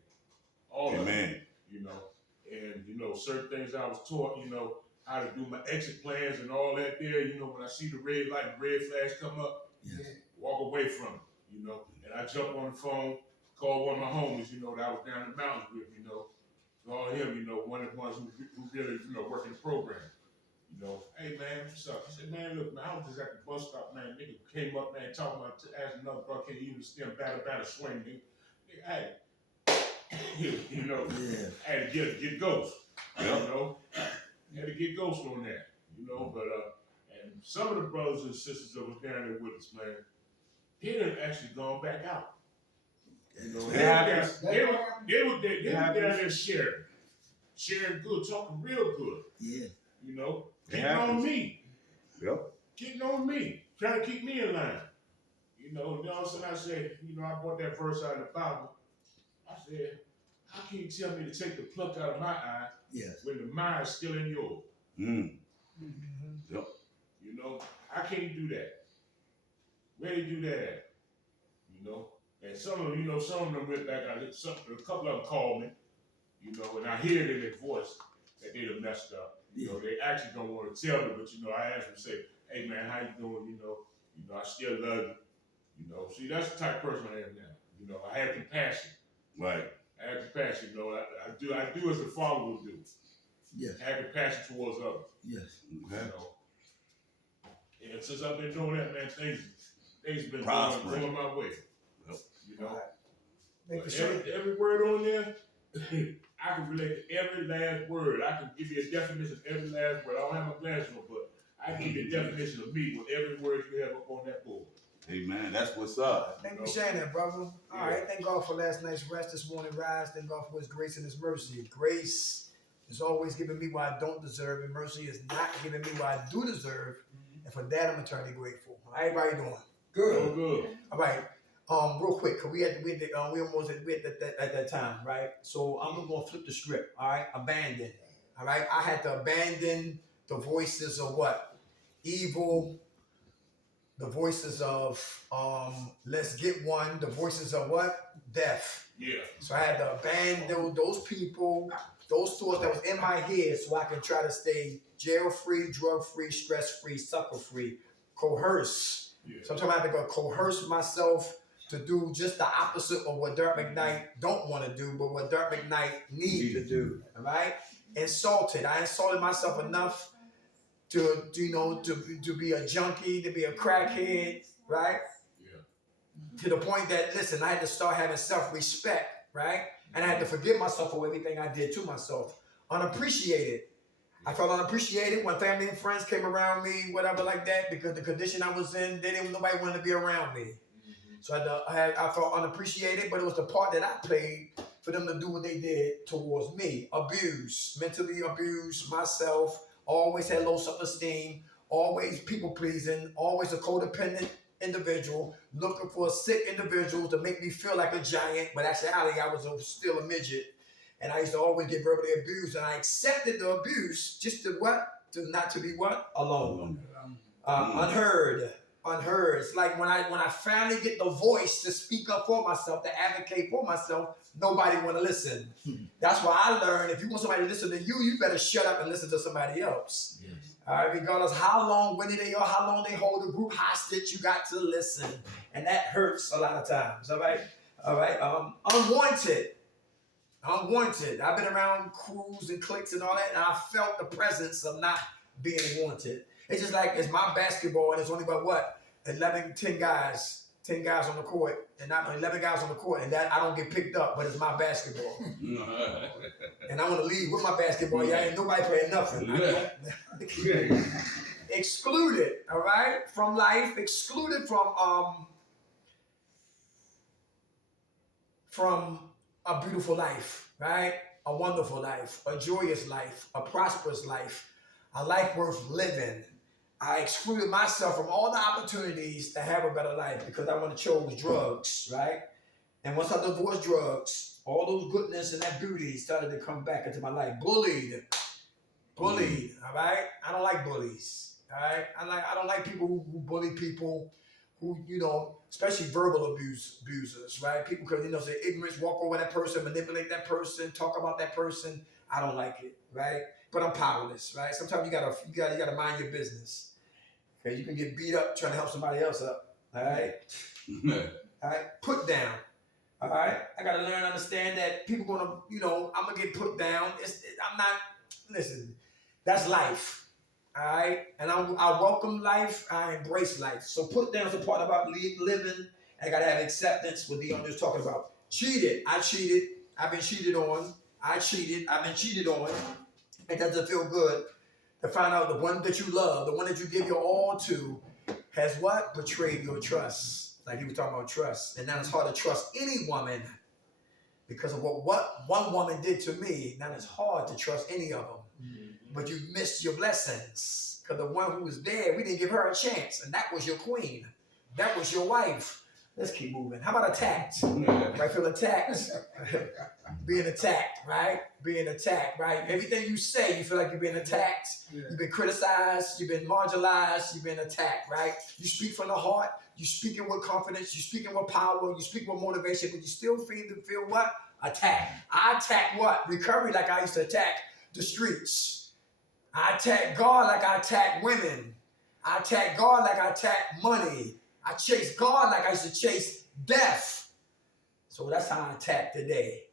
All of Amen. it, you know. And, you know, certain things I was taught, you know, how to do my exit plans and all that there, you know, when I see the red light, red flash come up, Yes. walk away from it, you know. And I jump on the phone, call one of my homies, you know, that I was down in the mountains with, you know. Call him, you know, one of the ones who really, you know, working the program. You know, hey man, what's up? He said, man, look, man, I was just at the bus stop, man. Nigga came up, man, talking about, asked another brother, can you even stand batter swing, nigga? Hey, you know, Yeah. I had to get ghost. Yep. You know, I had to get ghost on that. You know, but and some of the brothers and sisters that was down there with us, man, they done actually gone back out. You know, It happens. they were down there sharing good, talking real good. Yeah. You know, It getting on happens. me. Yep. Getting on me, trying to keep me in line. You know what I'm saying? I said, you know, I brought that verse out of the Bible. I said, how can you tell me to take the pluck out of my eye Yes. when the mine is still in yours? Mm. Yep. You know, how can you do that? Where did you do that at? You know, and some of them, you know, some of them went back. A couple of them called me, you know, and I hear it in their voice that they done messed up. You know, they actually don't want to tell me, but you know, I asked them to say, hey man, how you doing? You know, I still love you. You know, see, that's the type of person I am now. You know, I have compassion. Right. I have compassion. You know, I do as a father would do. Yes. I have compassion towards others. Yes. Okay. You know, and since I've been doing that, man, things been Prospering. going my way. Yep. You know, Make but sure. every word on there, I can relate to every last word. I can give you a definition of every last word. I don't have my glasses on, but I can give you a definition of me with every word you have up on that board. Amen. That's what's up. Thank you for sharing that, brother. All Yeah. right. Thank God for last night's rest, this morning rise. Thank God for His grace and His mercy. Grace is always giving me what I don't deserve, and mercy is not giving me what I do deserve. And for that, I'm eternally grateful. How everybody doing? Oh, good. All right. Real quick, cause we almost at that time, right? So I'm gonna flip the script. All right, abandon. All right, I had to abandon the voices of what? Evil. The voices of let's get one. The voices of what? Death. Yeah. So I had to abandon those people, those thoughts that was in my head, so I can try to stay jail-free, drug-free, stress-free, sucker-free, coerce. Yeah. Sometimes I have to go coerce myself to do just the opposite of what Dirk McKnight don't want to do, but what Dirk McKnight need to do. All right? Insulted. I insulted myself enough to be a junkie, to be a crackhead, right? Yeah. To the point that, listen, I had to start having self-respect, right? And I had to forgive myself for everything I did to myself. Unappreciated. I felt unappreciated when family and friends came around me, whatever like that, because the condition I was in, nobody wanted to be around me. So I felt unappreciated, but it was the part that I played for them to do what they did towards me. Abuse, mentally abused myself, always had low self-esteem, always people-pleasing, always a codependent individual, looking for a sick individual to make me feel like a giant, but actually I was still a midget. And I used to always get verbally abused, and I accepted the abuse just to what? To not to be what? Alone. Unheard. It's like when I finally get the voice to speak up for myself, to advocate for myself, nobody want to listen. That's why I learned if you want somebody to listen to you, you better shut up and listen to somebody else. Yes. All right, regardless how long-winded they are, how long they hold the group hostage, you got to listen, and that hurts a lot of times. All right. Unwanted. I've been around crews and cliques and all that, and I felt the presence of not being wanted. It's just like it's my basketball, and it's only about what 11, 10 guys 10 guys on the court, and not 11 guys on the court, and that I don't get picked up, but it's my basketball. And I want to leave with my basketball. Yeah, ain't nobody playing nothing. Excluded, all right, from life, excluded from a beautiful life, right? A wonderful life, a joyous life, a prosperous life, a life worth living. I excluded myself from all the opportunities to have a better life because I want to chose drugs, right? And once I divorced drugs, all those goodness and that beauty started to come back into my life. Bullied, all right? I don't like bullies, all right? I don't like people who bully people, who, you know, especially verbal abusers, right? People could, you know, say ignorance, walk over that person, manipulate that person, talk about that person. I don't like it, right? But I'm powerless, right? Sometimes you gotta mind your business. Okay, you can get beat up trying to help somebody else up. All right? All right, put down. All right, I gotta learn to understand that people gonna, you know, I'm gonna get put down. I'm not. Listen, that's life. All right, and I welcome life. I embrace life. So put down is a part about living. I gotta have acceptance. What Dion just talking about. Cheated. I cheated. I've been cheated on. I cheated. I've been cheated on. It doesn't feel good to find out the one that you love, the one that you give your all to, has what? Betrayed your trust. Like he was talking about trust. And now it's hard to trust any woman because of what one woman did to me. Now it's hard to trust any of them. Mm-hmm. But you missed your blessings because the one who was there, we didn't give her a chance. And that was your queen. That was your wife. Let's keep moving. How about attacked? Right? Feel attacked. Being attacked, right? Being attacked, right? Everything you say, you feel like you're being attacked. Yeah. You've been criticized. You've been marginalized. You've been attacked, right? You speak from the heart. You speaking with confidence. You speaking with power. You speak with motivation, but you still feel what? Attack. I attack what? Recovery, like I used to attack the streets. I attack God like I attack women. I attack God like I attack money. I chase God like I used to chase death. So that's how I attack today.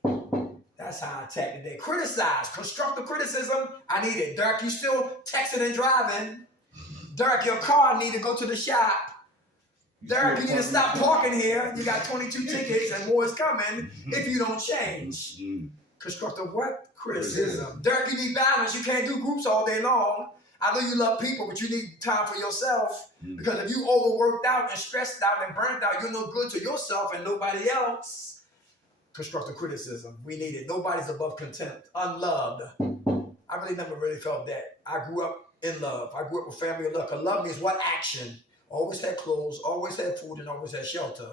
That's how I attack today. Criticize, constructive criticism. I need it. Dirk, you still texting and driving. Dirk, your car need to go to the shop. Dirk, you need to stop parking here. You got 22 tickets and more is coming if you don't change. Constructive what? Criticism. Dirk, you need balance. You can't do groups all day long. I know you love people, but you need time for yourself. Because if you overworked out and stressed out and burnt out, you're no good to yourself and nobody else. Constructive criticism. We need it. Nobody's above contempt. Unloved. I really never really felt that. I grew up in love. I grew up with family of love. Because love means what? Action. Always had clothes, always had food, and always had shelter.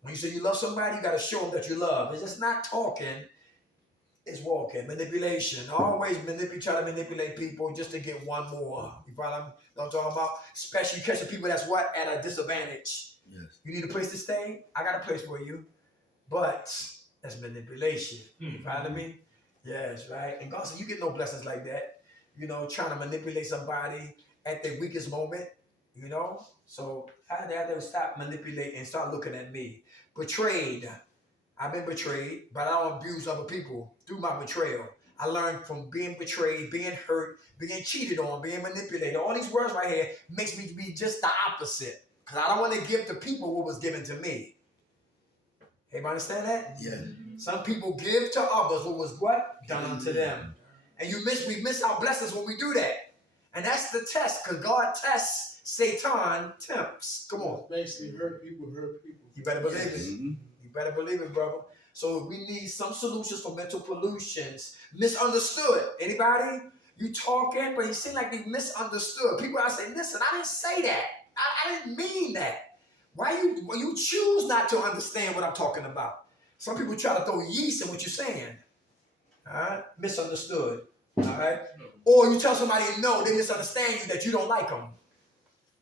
When you say you love somebody, you got to show them that you love. It's just not talking. It's walking. Manipulation. Always try to manipulate people just to get one more. You probably know what I'm talking about? Especially catching people that's what? At a disadvantage. Yes. You need a place to stay? I got a place for you. But that's manipulation. You follow me? Yes, right? And God said, you get no blessings like that. You know, trying to manipulate somebody at their weakest moment. You know? So I had to stop manipulating and start looking at me. Betrayed. I've been betrayed, but I don't abuse other people through my betrayal. I learned from being betrayed, being hurt, being cheated on, being manipulated. All these words right here makes me be just the opposite. Because I don't want to give to people what was given to me. Everybody understand that? Yeah. Some people give to others what was what? Done unto them. And we miss our blessings when we do that. And that's the test, because God tests, Satan tempts. Come on. Basically, hurt people. You better believe it. Mm-hmm. You better believe it, brother. So we need some solutions for mental pollutions. Misunderstood. Anybody? You talking, but you seem like you misunderstood. People, I say, listen, I didn't say that. I didn't mean that. Why you choose not to understand what I'm talking about? Some people try to throw yeast in what you're saying. All right? Misunderstood. All right? Or you tell somebody no, they misunderstand you, that you don't like them.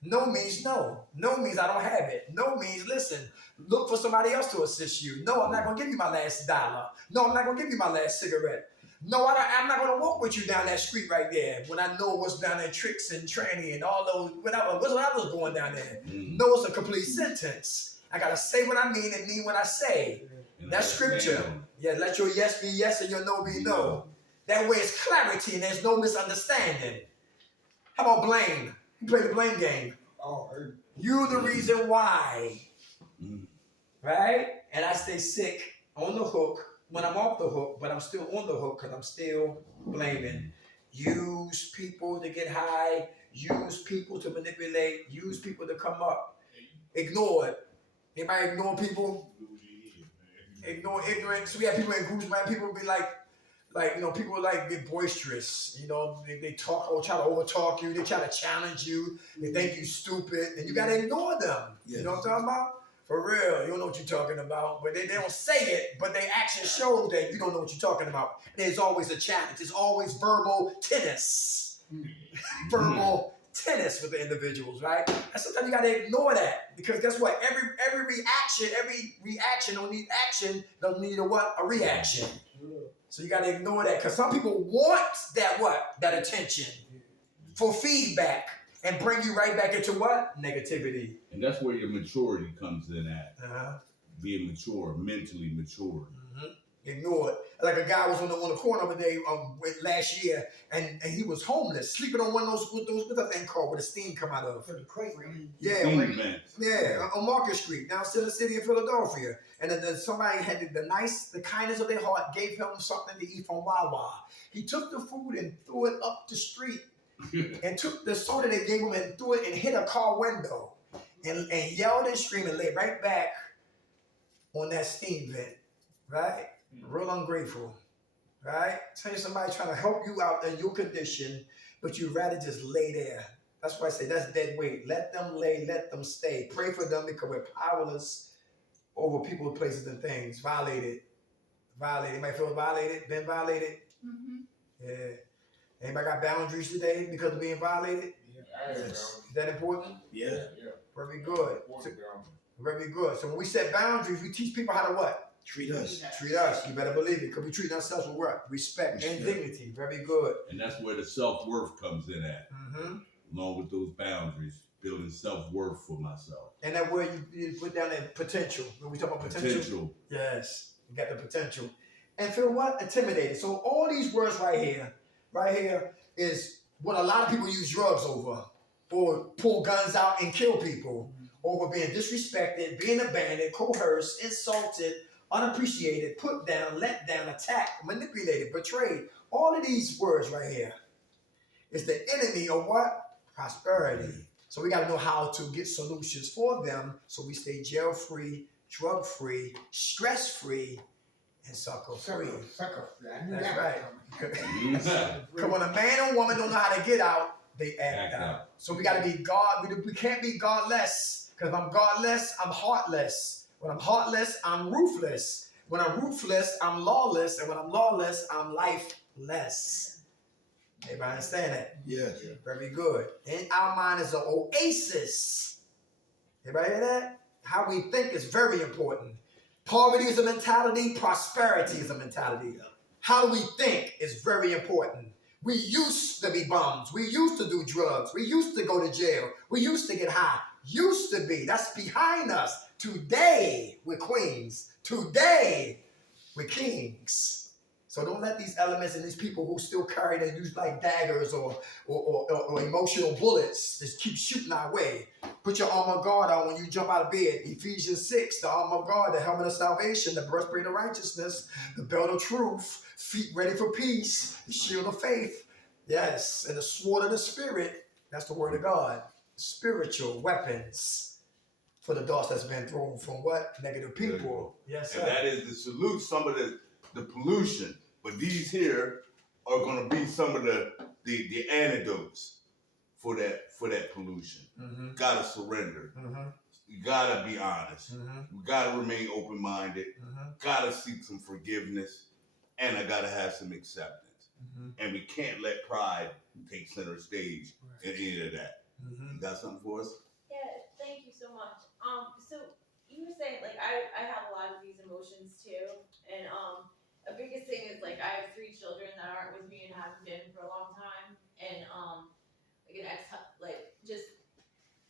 No means no. No means I don't have it. No means, listen, look for somebody else to assist you. No, I'm not going to give you my last dollar. No, I'm not going to give you my last cigarette. No, I'm not going to walk with you down that street right there when I know what's down there, tricks and tranny and all those, whatever's going down there. No, it's a complete sentence. I got to say what I mean and mean what I say. That's scripture. Yeah, let your yes be yes and your no be no. That way it's clarity and there's no misunderstanding. How about blame? You play the blame game. Oh, you're the reason why. right? And I stay sick on the hook when I'm off the hook, but I'm still on the hook because I'm still blaming. Use people to get high, use people to manipulate, use people to come up. Ignore it. Anybody ignore people? Ignore ignorance. We have people in groups, man. People be like, people like get boisterous. They talk or try to overtalk you. They try to challenge you. They think you stupid, and you gotta ignore them. Yes. You know what I'm talking about? For real, you don't know what you're talking about. But they don't say it, but their action shows that you don't know what you're talking about. There's always a challenge. There's always verbal tennis. Verbal tennis with the individuals, right? And sometimes you gotta ignore that because guess what? Every reaction don't need action, don't need a reaction. So you gotta ignore that because some people want that attention for feedback and bring you right back into what? Negativity. And that's where your maturity comes in at. Uh-huh. Being mature, mentally mature. Mm-hmm. Ignore it. Like a guy was on the corner the other day last year, and he was homeless, sleeping on one of those what's that thing called where the steam come out of? For the crate. Yeah, Steam vents. yeah, on Market Street, now still the city of Philadelphia. And then somebody had the kindness of their heart, gave him something to eat from Wawa. He took the food and threw it up the street, and took the soda they gave him and threw it and hit a car window, and yelled and screamed and lay right back on that steam vent, right? Real ungrateful, right? Tell you somebody trying to help you out in your condition, but you'd rather just lay there. That's why I say that's dead weight. Let them lay, let them stay. Pray for them because we're powerless over people, places, and things. Violated. Anybody feel violated? Been violated? Mm-hmm. Yeah. Anybody got boundaries today because of being violated? Yeah. Is that important? Yeah. Very good. Very good. So when we set boundaries, we teach people how to what? Treat us. Treat us. You better believe it. Because we treat ourselves with what? Respect and dignity. Very good. And that's where the self-worth comes in at. Mm-hmm. Along with those boundaries, building self-worth for myself. And that where you put down that potential. When we talk about potential. Yes. You got the potential. And feel what? Intimidated. So all these words right here is what a lot of people use drugs over. Or pull guns out and kill people. Over being disrespected, being abandoned, coerced, insulted, unappreciated, put down, let down, attacked, manipulated, betrayed. All of these words right here is the enemy of what? Prosperity. So we got to know how to get solutions for them so we stay jail-free, drug-free, stress-free, and sucker-free. Sucker-free. I knew That's that right. Because when a man or woman don't know how to get out, they act out. So we got to be God. We can't be godless. Because if I'm godless, I'm heartless. When I'm heartless, I'm ruthless. When I'm ruthless, I'm lawless. And when I'm lawless, I'm lifeless. Everybody understand that? Yes. Very good. In our mind is an oasis. Everybody hear that? How we think is very important. Poverty is a mentality. Prosperity is a mentality. How we think is very important. We used to be bums. We used to do drugs. We used to go to jail. We used to get high. Used to be. That's behind us. Today, we're queens. Today, we're kings. So don't let these elements and these people who still carry and use like daggers or emotional bullets just keep shooting our way. Put your armor of God on when you jump out of bed. Ephesians 6, the armor of God, the helmet of salvation, the breastplate of righteousness, the belt of truth, feet ready for peace, the shield of faith. Yes, and the sword of the Spirit, that's the word of God. Spiritual weapons for the darts that's been thrown from what? Negative people. Yes, sir. And that is to salute some of the pollution. But these here are going to be some of the antidotes for that pollution. Mm-hmm. Gotta surrender. Mm-hmm. You gotta be honest. Mm-hmm. You gotta remain open-minded. Mm-hmm. Gotta seek some forgiveness. And I gotta have some acceptance. Mm-hmm. And we can't let pride take center stage in any of that. Mm-hmm. You got something for us? Yeah, thank you so much. So you were saying like I have a lot of these emotions too, and the biggest thing is like I have 3 children that aren't with me and haven't been for a long time, and like an just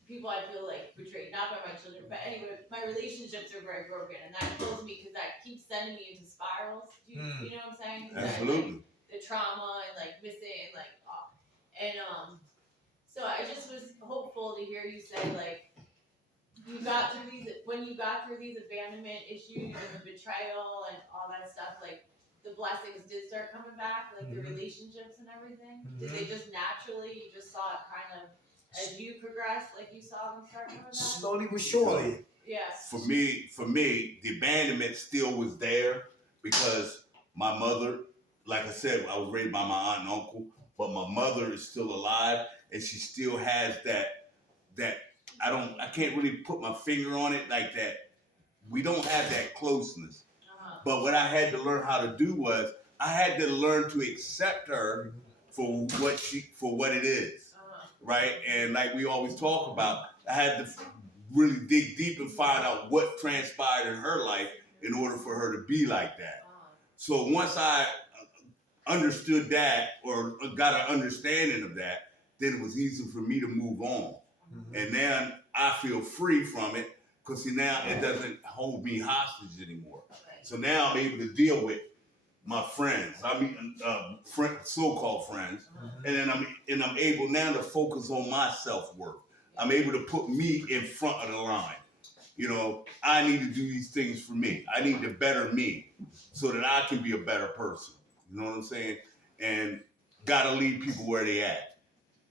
people I feel like betrayed, not by my children, but anyway, my relationships are very broken, and that kills me because that keeps sending me into spirals. You know what I'm saying? Absolutely. The trauma and like missing and like so I just was hopeful to hear you say like you got through these when you got through these abandonment issues and the betrayal and all that stuff, like the blessings did start coming back, like the relationships and everything? Did they just naturally, you just saw it kind of as you progressed, like you saw them start coming back? Slowly but surely. Yes. For me, the abandonment still was there because my mother, like I said, I was raised by my aunt and uncle, but my mother is still alive and she still has that I can't really put my finger on it like that. We don't have that closeness. But what I had to learn how to do was I had to learn to accept her for what it is. Right? And like we always talk about, I had to really dig deep and find out what transpired in her life in order for her to be like that. So once I understood that or got an understanding of that, then it was easy for me to move on. And then I feel free from it because now it doesn't hold me hostage anymore. So now I'm able to deal with my friends. I mean, so-called friends, and then I'm able now to focus on my self-worth. I'm able to put me in front of the line. You know, I need to do these things for me. I need to better me so that I can be a better person. You know what I'm saying? And gotta leave people where they at.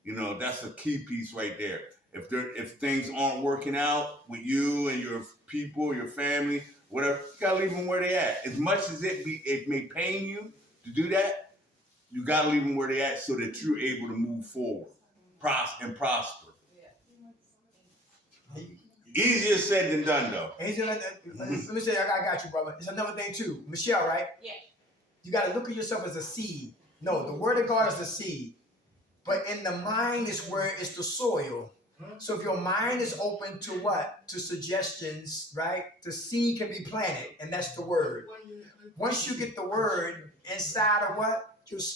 You know, that's a key piece right there. If things aren't working out with you and your people, your family, whatever, you gotta leave them where they at. As much as it may pain you to do that, you gotta leave them where they at so that you're able to move forward, and prosper. Easier said than done, though. Let me say, I got you, brother. It's another thing too, Michelle, right? Yeah. You got to look at yourself as a seed. No, the word of God is the seed, but in the mind is where it's the soil. So if your mind is open to what? To suggestions, right? The seed can be planted, and that's the word. Once you get the word inside of what?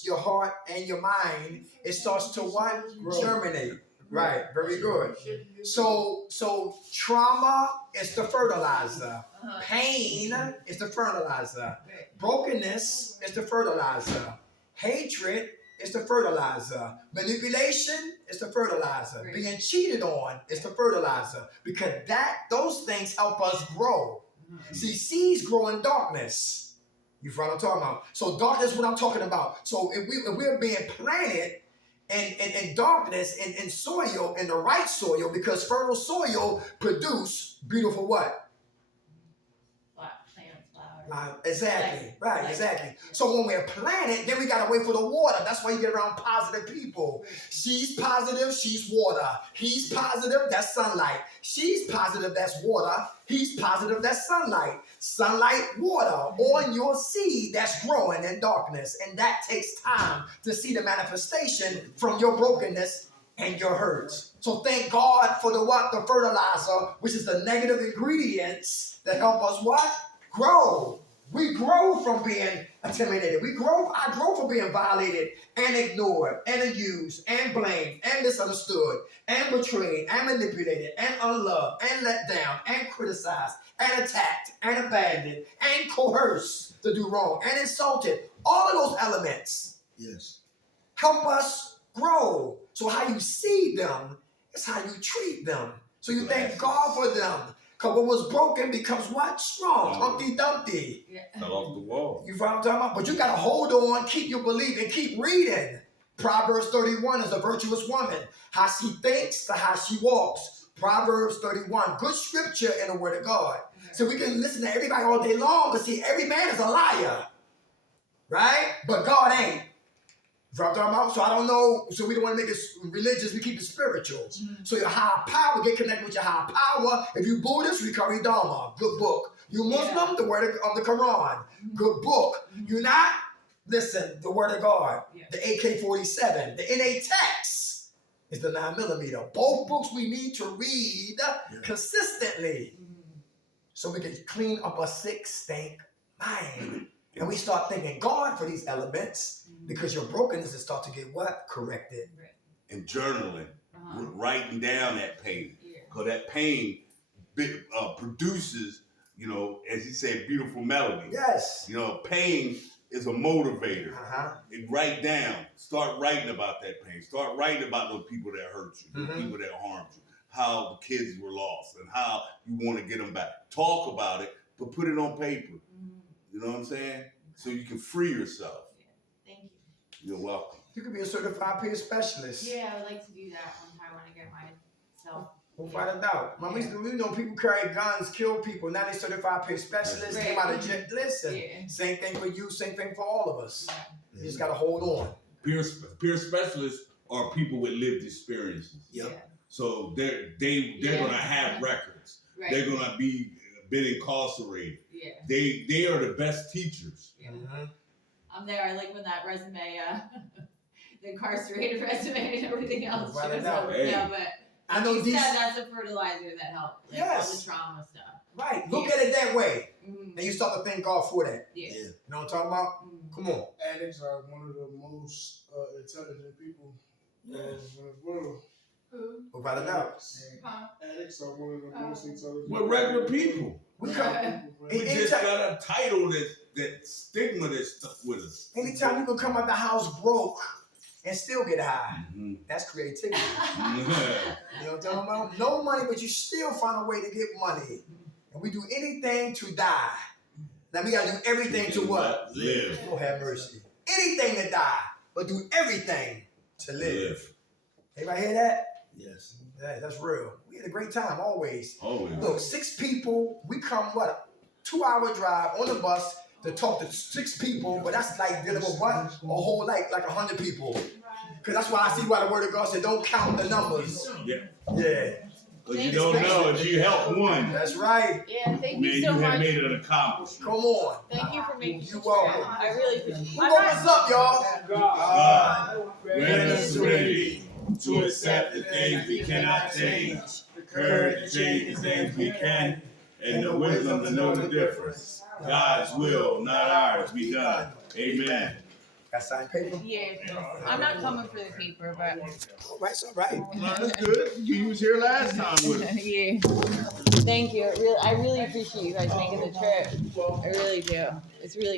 Your heart and your mind, it starts to what? Germinate. Right, very good. So trauma is the fertilizer. Pain is the fertilizer. Brokenness is the fertilizer. Hatred is the fertilizer. Manipulation is the fertilizer. Being cheated on is the fertilizer. Because those things help us grow. See, seeds grow in darkness. You follow what I'm talking about? So darkness is what I'm talking about. So if we're being planted and darkness and soil, in the right soil, because fertile soil produce beautiful what? Plants, flowers. Exactly. Right, exactly. So when we're planted, then we gotta wait for the water. That's why you get around positive people. She's positive, she's water. He's positive, that's sunlight. She's positive, that's water. He's positive, that's sunlight. Sunlight, water on your seed that's growing in darkness. And that takes time to see the manifestation from your brokenness and your hurts. So thank God for the fertilizer, which is the negative ingredients that help us what? Grow. We grow from being intimidated. I grow from being violated and ignored and abused and blamed and misunderstood and betrayed and manipulated and unloved and let down and criticized and attacked and abandoned and coerced to do wrong and insulted. All of those elements help us grow. So how you see them is how you treat them. So you thank God for them. Because what was broken becomes what? Strong. Humpty Dumpty. Fell off the wall. You follow what I'm talking about? But you got to hold on, keep your belief, and keep reading. Proverbs 31 is a virtuous woman. How she thinks to how she walks. Proverbs 31. Good scripture in the word of God. So we can listen to everybody all day long, but see, every man is a liar. Right? But God ain't. You know what I'm talking about? So I don't know. So we don't want to make it religious. We keep it spiritual. So your higher power, get connected with your higher power. If you Buddhist, recovery Dharma. Good book. You Muslim, the word of the Quran. Good book. You not? Listen, the word of God. The AK-47. The NA text is the 9mm. Both books we need to read consistently. So we can clean up a sick, stank mind. And we start thanking God for these elements because your brokenness is start to get what? Corrected. And journaling, writing down that pain. Because that pain produces, you know, as you said, beautiful melody. Yes. You know, pain is a motivator. And write down. Start writing about that pain. Start writing about those people that hurt you, those people that harmed you. how the kids were lost and how you want to get them back. Talk about it, but put it on paper. You know what I'm saying? So you can free yourself. Thank you. You're welcome. You could be a certified peer specialist. Yeah, I would like to do that one time when I get myself. Without a doubt. We know people carry guns, kill people. Now they certified peer specialists. Came out of jail. Listen, same thing for you, same thing for all of us. You just got to hold on. Peer specialists are people with lived experiences. Yep. So they're gonna have records. Right. They're gonna been incarcerated. Yeah. They are the best teachers. Yeah. I'm there. I like when that resume, the incarcerated resume and everything else. Without a shows doubt. up. Hey. Yeah, but I know you these. said that's a fertilizer that helped. Like Yes. all the trauma stuff. Right. Look at it that way. Mm. And you start to thank God for that. Yeah. You know what I'm talking about? Mm. Come on. Addicts are one of the most intelligent people in the world. Without a doubt. Addicts are one of the most intelligent. We're regular people. We come. We just got a title that stigma that's stuck with us. Anytime you can come out the house broke and still get high, that's creativity. You know what I'm talking about? No money, but you still find a way to get money. And we do anything to die. Now we gotta do everything to what? Live. Lord have mercy. Anything to die, but do everything to live. Everybody hear that? Yes. Yeah, that's real. We had a great time always. Always. Look, 6 people, we come, what, a 2-hour drive on the bus to talk to 6 people, but that's like dealing with what? A whole like 100 people. Because that's why I see why the word of God said, don't count the numbers. Yeah. Yeah. Because you don't know if you help one. That's right. Yeah, thank Man, you so you have much. made an accomplishment. Come on. Thank you for making You're this welcome. trip. I really appreciate it. Who opens up, y'all? God, grant us serenity to accept the things we cannot change, the courage to change the things we can, and the wisdom to know the difference. God's will, not ours, be done. Amen. Got signed paper? Yeah, I'm not coming for the paper, but All right, it's all right. That's good. You was here last time with us. yeah. Thank you. I really appreciate you guys making the trip. I really do. It's really